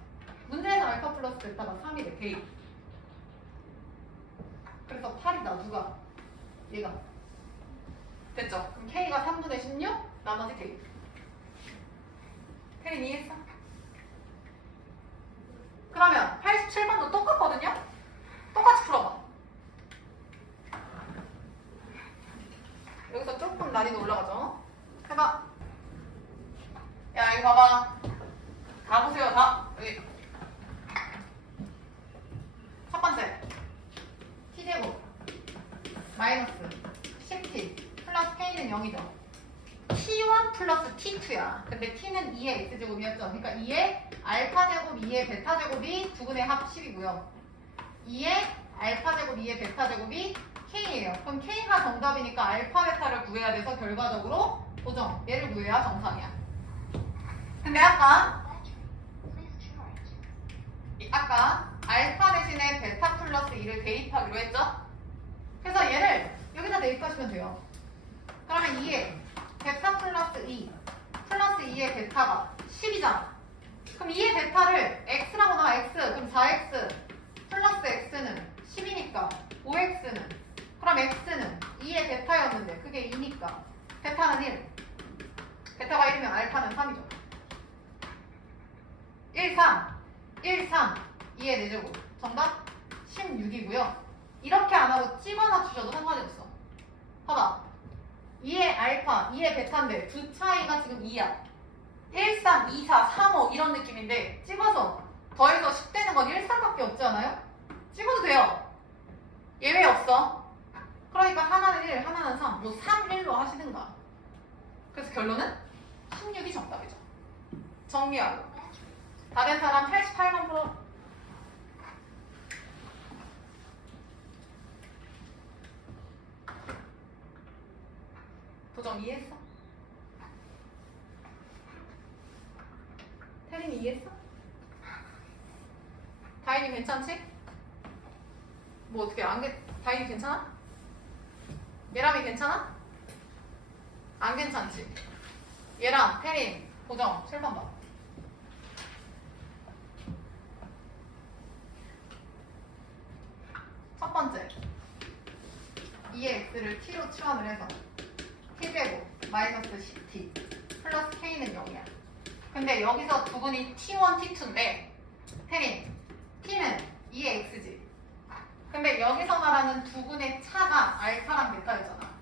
문제에서 알파 플러스 베타가 3이래. 대입. 그래서 8이다. 누가? 얘가. 됐죠? 그럼 K가 3분의 16, 나머지 대입. 혜린 이해했어? 그러면 87번도 똑같거든요? 똑같이 풀어봐. 여기서 조금 난이도 올라가죠? 해봐. 야, 이거 봐봐. 다 보세요, 다. 여기. 첫 번째. t제곱 마이너스 10t 플러스 k는 0이죠. t1 플러스 t2야. 근데 t는 2의 x제곱이었죠. 그러니까 2의 알파제곱, 2의 베타제곱이 두분의 합 10이고요. 2의 알파제곱, 2의 베타제곱이 k예요. 그럼 k가 정답이니까 알파, 베타를 구해야 돼서 결과적으로 고정. 얘를 구해야 정상이야. 근데 아까 알파 대신에 베타 플러스 2를 대입하기로 했죠? 그래서 얘를 여기다 대입하시면 돼요. 그러면 2의 베타 플러스 2 플러스 2의 베타가 10이잖아. 그럼 2의 베타를 x라고 나와. x. 그럼 4x 플러스 x는 10이니까 5x는 그럼 x는 2의 베타였는데 그게 2니까 베타는 1. 베타가 1이면 알파는 3이죠. 1, 3 1, 3 2의 4제곱 정답 16이고요. 이렇게 안 하고 찍어놔 주셔도 상관이 없어. 봐봐. 2의 알파, 2의 베타인데 두 차이가 지금 2야. 1, 3, 2, 4, 3, 5 이런 느낌인데 찍어서 더해서 10 되는 건 1, 3밖에 없지 않아요? 찍어도 돼요. 예외 없어. 그러니까 하나는 1, 하나는 3. 뭐 3, 1로 하시든가. 결론은 16이 정답이죠. 정리하고. 다 된 사람 88번 풀어. 도정 이해했어? 태린 이해했어? 다인이 괜찮지? 뭐 어떻게 다인이 괜찮아? 예람이 괜찮아? 안 괜찮지? 예람, 태린, 도정 7번 봐. 첫 번째 2의 x를 t로 치환을 해서 t제곱 마이너스 10t 플러스 k는 0이야. 근데 여기서 두분이 t1, t2인데 태린, t는 2의 x지. 근데 여기서 말하는 두분의 차가 알파랑 베타였잖아.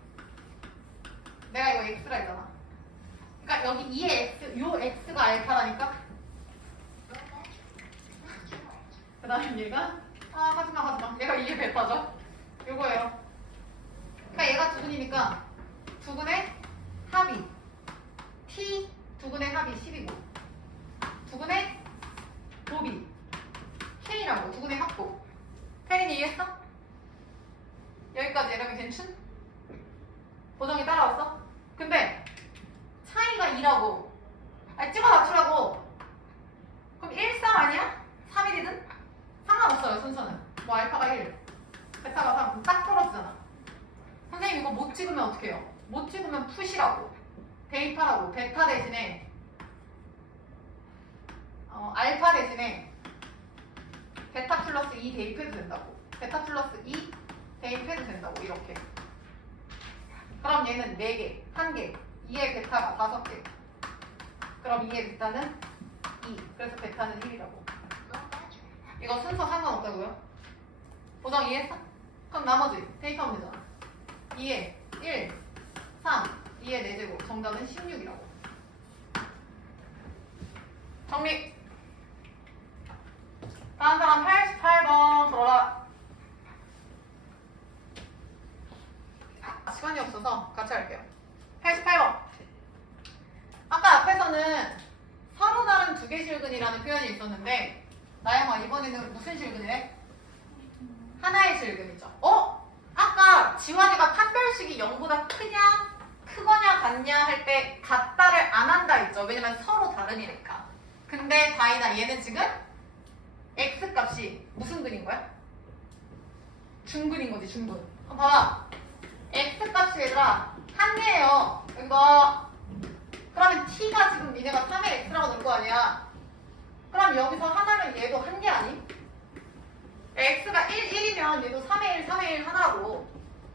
내가 이거 x라 했잖아. 그러니까 여기 2의 x, 요 x가 알파라니까. 그 다음에 얘가 하지마 얘가 2의 베타죠. 요거예요. 그러니까 얘가 두분이니까 두분의 합이 t 두분의 합이 10이고 두분의 곱이 k라고. 두분의 합곱. 태린이 이해했어? 여기까지 예람이 괜춘? 보정이 따라왔어? 근데 차이가 2라고. 아니 찍어 맞추라고. 그럼 1, 3 아니야? 3, 1이든? 상관없어요 순서는. 뭐 알파가 1 베타가 3 딱 떨어지잖아. 선생님 이거 못 찍으면 어떻게 해요? 못 찍으면 푸시라고. 대입하라고. 베타 대신에 알파 대신에 베타 플러스 2 대입해도 된다고. 베타 플러스 2 대입해도 된다고. 이렇게. 그럼 얘는 4개, 1개, 2의 베타가 5개. 그럼 2의 베타는 2. 그래서 베타는 1이라고. 이거 순서 상관없다고요? 보정 이해했어? 그럼 나머지 대입하면 되잖아. 2의 1, 3, 2의 4제곱. 정답은 16이라고. 정리! 다음 사람 88번 들어라. 시간이 없어서 같이 할게요. 88번. 아까 앞에서는 서로 다른 두 개 실근이라는 표현이 있었는데 나영아 이번에는 무슨 실근이래? 하나의 실근이죠. 아까 지환이가 판별식이 0보다 크거냐 같냐 할 때 같다를 안 한다 했죠. 왜냐면 서로 다르니까. 근데 다이나 얘는 지금 x 값이 무슨 근인 거야? 중근인 거지. 중근. 봐봐. x 값이 얘들아 한 개예요. 이거 그러면 t가 지금 니네가 3의 x라고 넣을 거 아니야. 그럼 여기서 하나면 얘도 한 개 아니? x가 1이면 얘도 3의 1, 3의 1 하나라고.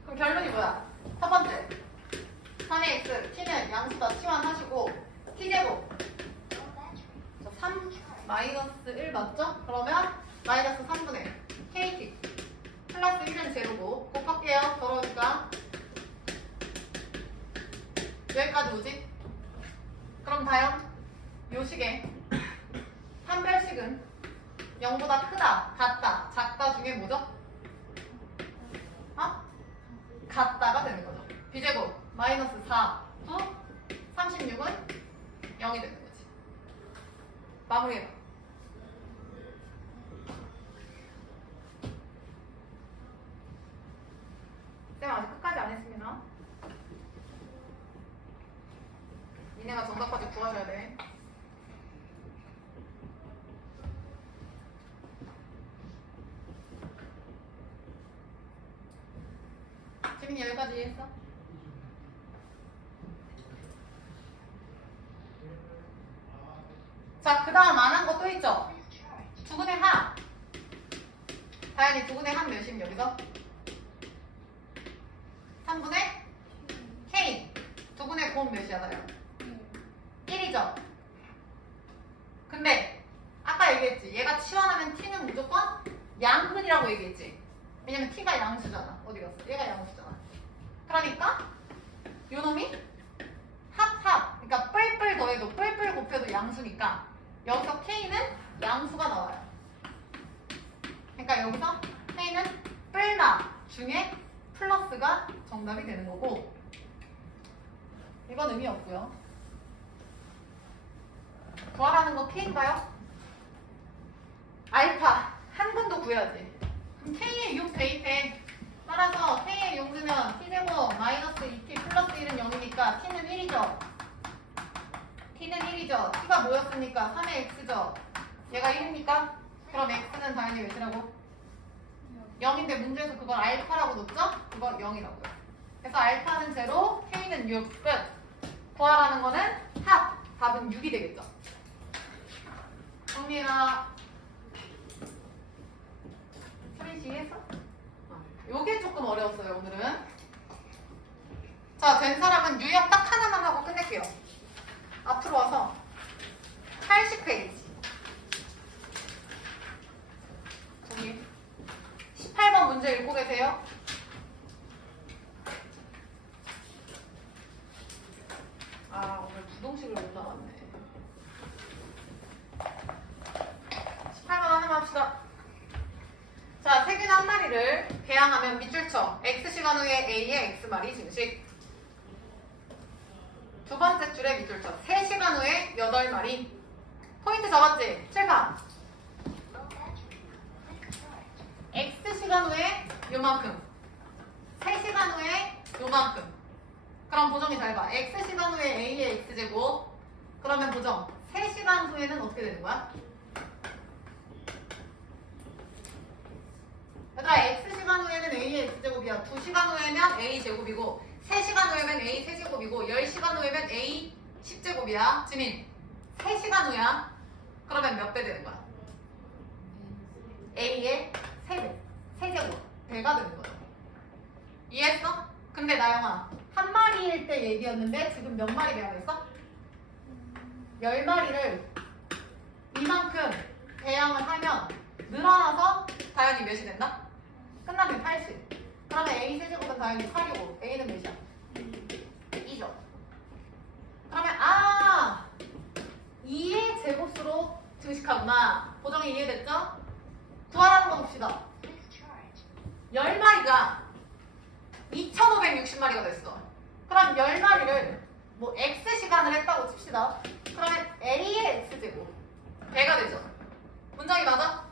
그럼 결론이 뭐야? 첫 번째 3의 x, t는 양수다 치환하시고 t제곱 3 마이너스 1 맞죠? 그러면 마이너스 3분의 kt 플러스 1은 제로고 곱할게요. 더러우니까 여기까지 오지? 그럼 다요 요 식에 판별식은 0보다 크다, 같다, 작다 중에 뭐죠? 같다가 되는 거죠. b제곱 마이너스 4 후 36은 0이 되는 거지. 마무리해봐. 쌤 아직 끝까지 안 했습니다. 니네가 정답까지 구하셔야 돼. 지민이 여기까지 했어? 자, 그 다음 안 한 거 또 있죠? 두근의 합. 다현이 두근의 합 몇임 여기서? 3분의 K. 두근의 곱 몇이야 다현? 1이죠? 근데 아까 얘기했지. 얘가 치환하면 T는 무조건 양근이라고 얘기했지. 왜냐면 T가 양수잖아. 어디 갔어? 얘가 양수잖아. 그러니까 요 놈이 합. 그러니까 뿔뿔 더해도 뿔뿔 곱해도 양수니까 여기서 K는 양수가 나와요. 그러니까 여기서 K는 뿔나 중에 플러스가 정답이 되는 거고 이건 의미 없고요. 구하라는 거 K인가요? 알파 한 번도 구해야지. 그럼 K에 6 대입해. 따라서 K에 6 넣으면 T제곱 마이너스 2T 플러스 1은 0이니까 T는 1이죠. T는 1이죠. T가 뭐였습니까? 3의 X죠. 얘가 1입니까? 그럼 X는 당연히 몇이라고? 0인데 문제에서 그걸 알파라고 넣었죠? 그거 0이라고요. 그래서 알파는 0, K는 6. 끝. 구하라는 거는 합. 답은 6이 되겠죠. 정리해라. 수린 씨 했어? 요게 조금 어려웠어요, 오늘은. 자, 된 사람은 유형 딱 하나만 하고 끝낼게요. 앞으로 와서 80페이지. 저기 18번 문제 읽고 계세요? 아, 오늘 부동식을 못 나왔네. 18번 하나만 합시다. 자, 세균 한 마리를 배양하면 밑줄 쳐. X시간 후에 A의 X마리 증식. 두 번째 줄에 밑줄 쳐. 3시간 후에 8마리. 포인트 잡았지? 칠판. X시간 후에 요만큼. 3시간 후에 요만큼. 그럼 보정이 잘 봐. X시간 후에 A의 X제곱. 그러면 보정. 3시간 후에는 어떻게 되는 거야? 얘들아, X시간 후에는 A의 X제곱이야. 2시간 후에면 A제곱이고 3시간 후에면 A 세제곱이고 10시간 후에면 A 10제곱이야. 지민, 3시간 후야. 그러면 몇 배 되는 거야? A의 3배. 세제곱. 배가 되는 거야. 이해했어? 근데 나영아, 한 마리일 때 얘기였는데 지금 몇 마리 배양했어? 10마리를 이만큼 배양을 하면 늘어나서 당연히 몇이 된다? 끝나면 80. 그러면 A 세제곱은 당연히 8이고 A는 몇이야? 2죠. 그러면 2의 제곱수로 증식하구나. 보정이 이해됐죠? 구하라는 거 봅시다. 10마리가 2560마리가 됐어. 그럼 10마리를 뭐 X시간을 했다고 칩시다. 그러면 A의 X제곱 배가 되죠. 문장이 맞아?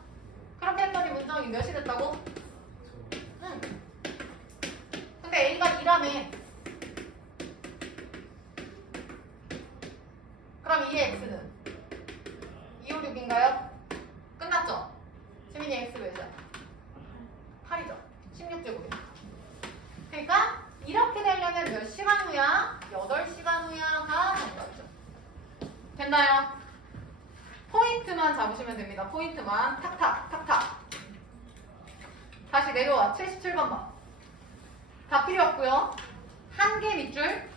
그렇게 했더니 문장이 몇이 됐다고? 응. 근데 A가 2라며. 그럼 2의 X는 256인가요? 끝났죠? 지민이 X 몇이야? 8이죠. 16제곱이야. 그러니까 이렇게 되려면 몇 시간 후야? 8시간 후야가 정답이죠. 됐나요? 포인트만 잡으시면 됩니다. 포인트만 탁탁 탁탁. 다시 내려와. 77번 봐. 다 필요 없고요. 한 개 밑줄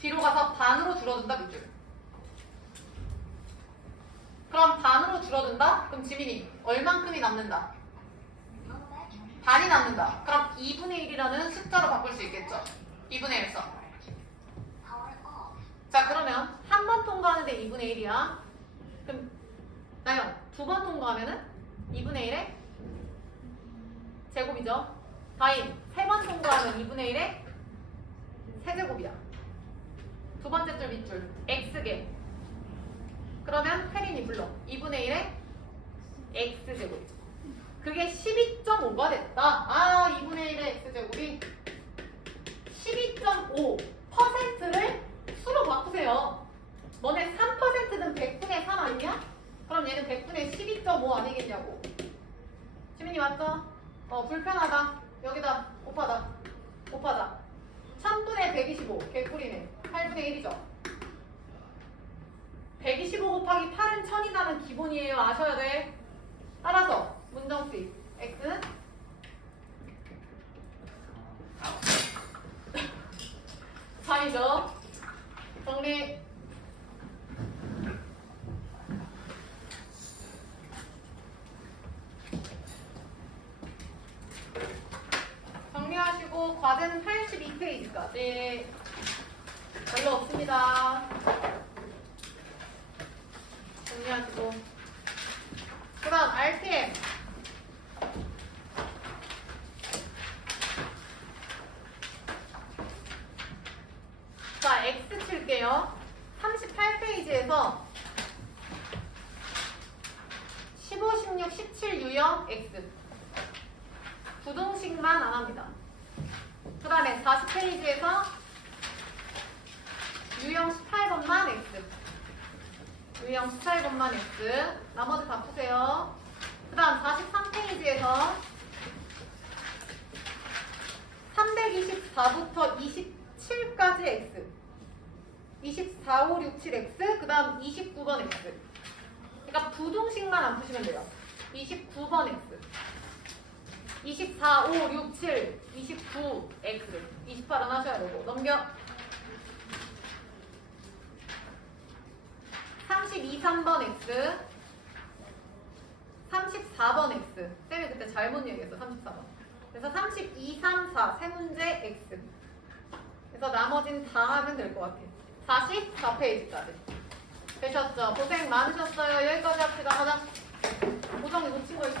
뒤로 가서 반으로 줄어든다 밑줄. 그럼 반으로 줄어든다? 그럼 지민이 얼만큼이 남는다? 반이 남는다. 그럼 2분의 1이라는 숫자로 바꿀 수 있겠죠? 2분의 1 써. 자, 그러면 한 번 통과하는데 2분의 1이야. 그럼 나연, 2번 통과하면은 2분의 1의 제곱이죠. 다인, 3번 통과하면 2분의 1의 세제곱이야. 두 번째 줄 밑줄 x개. 그러면 혜린이 불러. 2분의 1의 x제곱이죠. 그게 12.5가 됐다. 2분의 1의 x제곱이 12.5%를 수로 바꾸세요. 너네 3%는 100분의 3 아니냐? 그럼 얘는 100분의 12.5 아니겠냐고. 지민이 맞죠? 불편하다. 여기다 곱하다. 곱하자. 1000분의 125. 개꿀이네. 8분의 1이죠. 125 곱하기 8은 1000이라는 기본이에요. 아셔야 돼. 따라서 문정 C. X는 4이죠. 정리. 정리하시고 과제는 82페이지까지. 별로 없습니다. 정리하시고. 그 다음 RPM. 자, X 칠게요. 38페이지에서 317 유형 X. 부동식만 안 합니다. 그 다음에 40페이지에서 유형 18번만 X. 유형 18번만 X. 나머지 다 푸세요. 그 다음 43페이지에서 324부터 27까지 X. 24, 5, 6, 7 X. 그 다음 29번 X. 그러니까 부동식만 안 푸시면 돼요. 29번 X. 24, 5, 6, 7, 29 X. 28은 하셔야 되고. 넘겨. 32, 3번 X. 34번 X. 쌤이 그때 잘못 얘기했어. 34번. 그래서 32, 3, 4 세 문제 X. 그래서 나머진 다 하면 될 것 같아. 44페이지까지. 되셨죠? 고생 많으셨어요. 여기까지 합시다. 가자. 고정이 놓친 거 있어?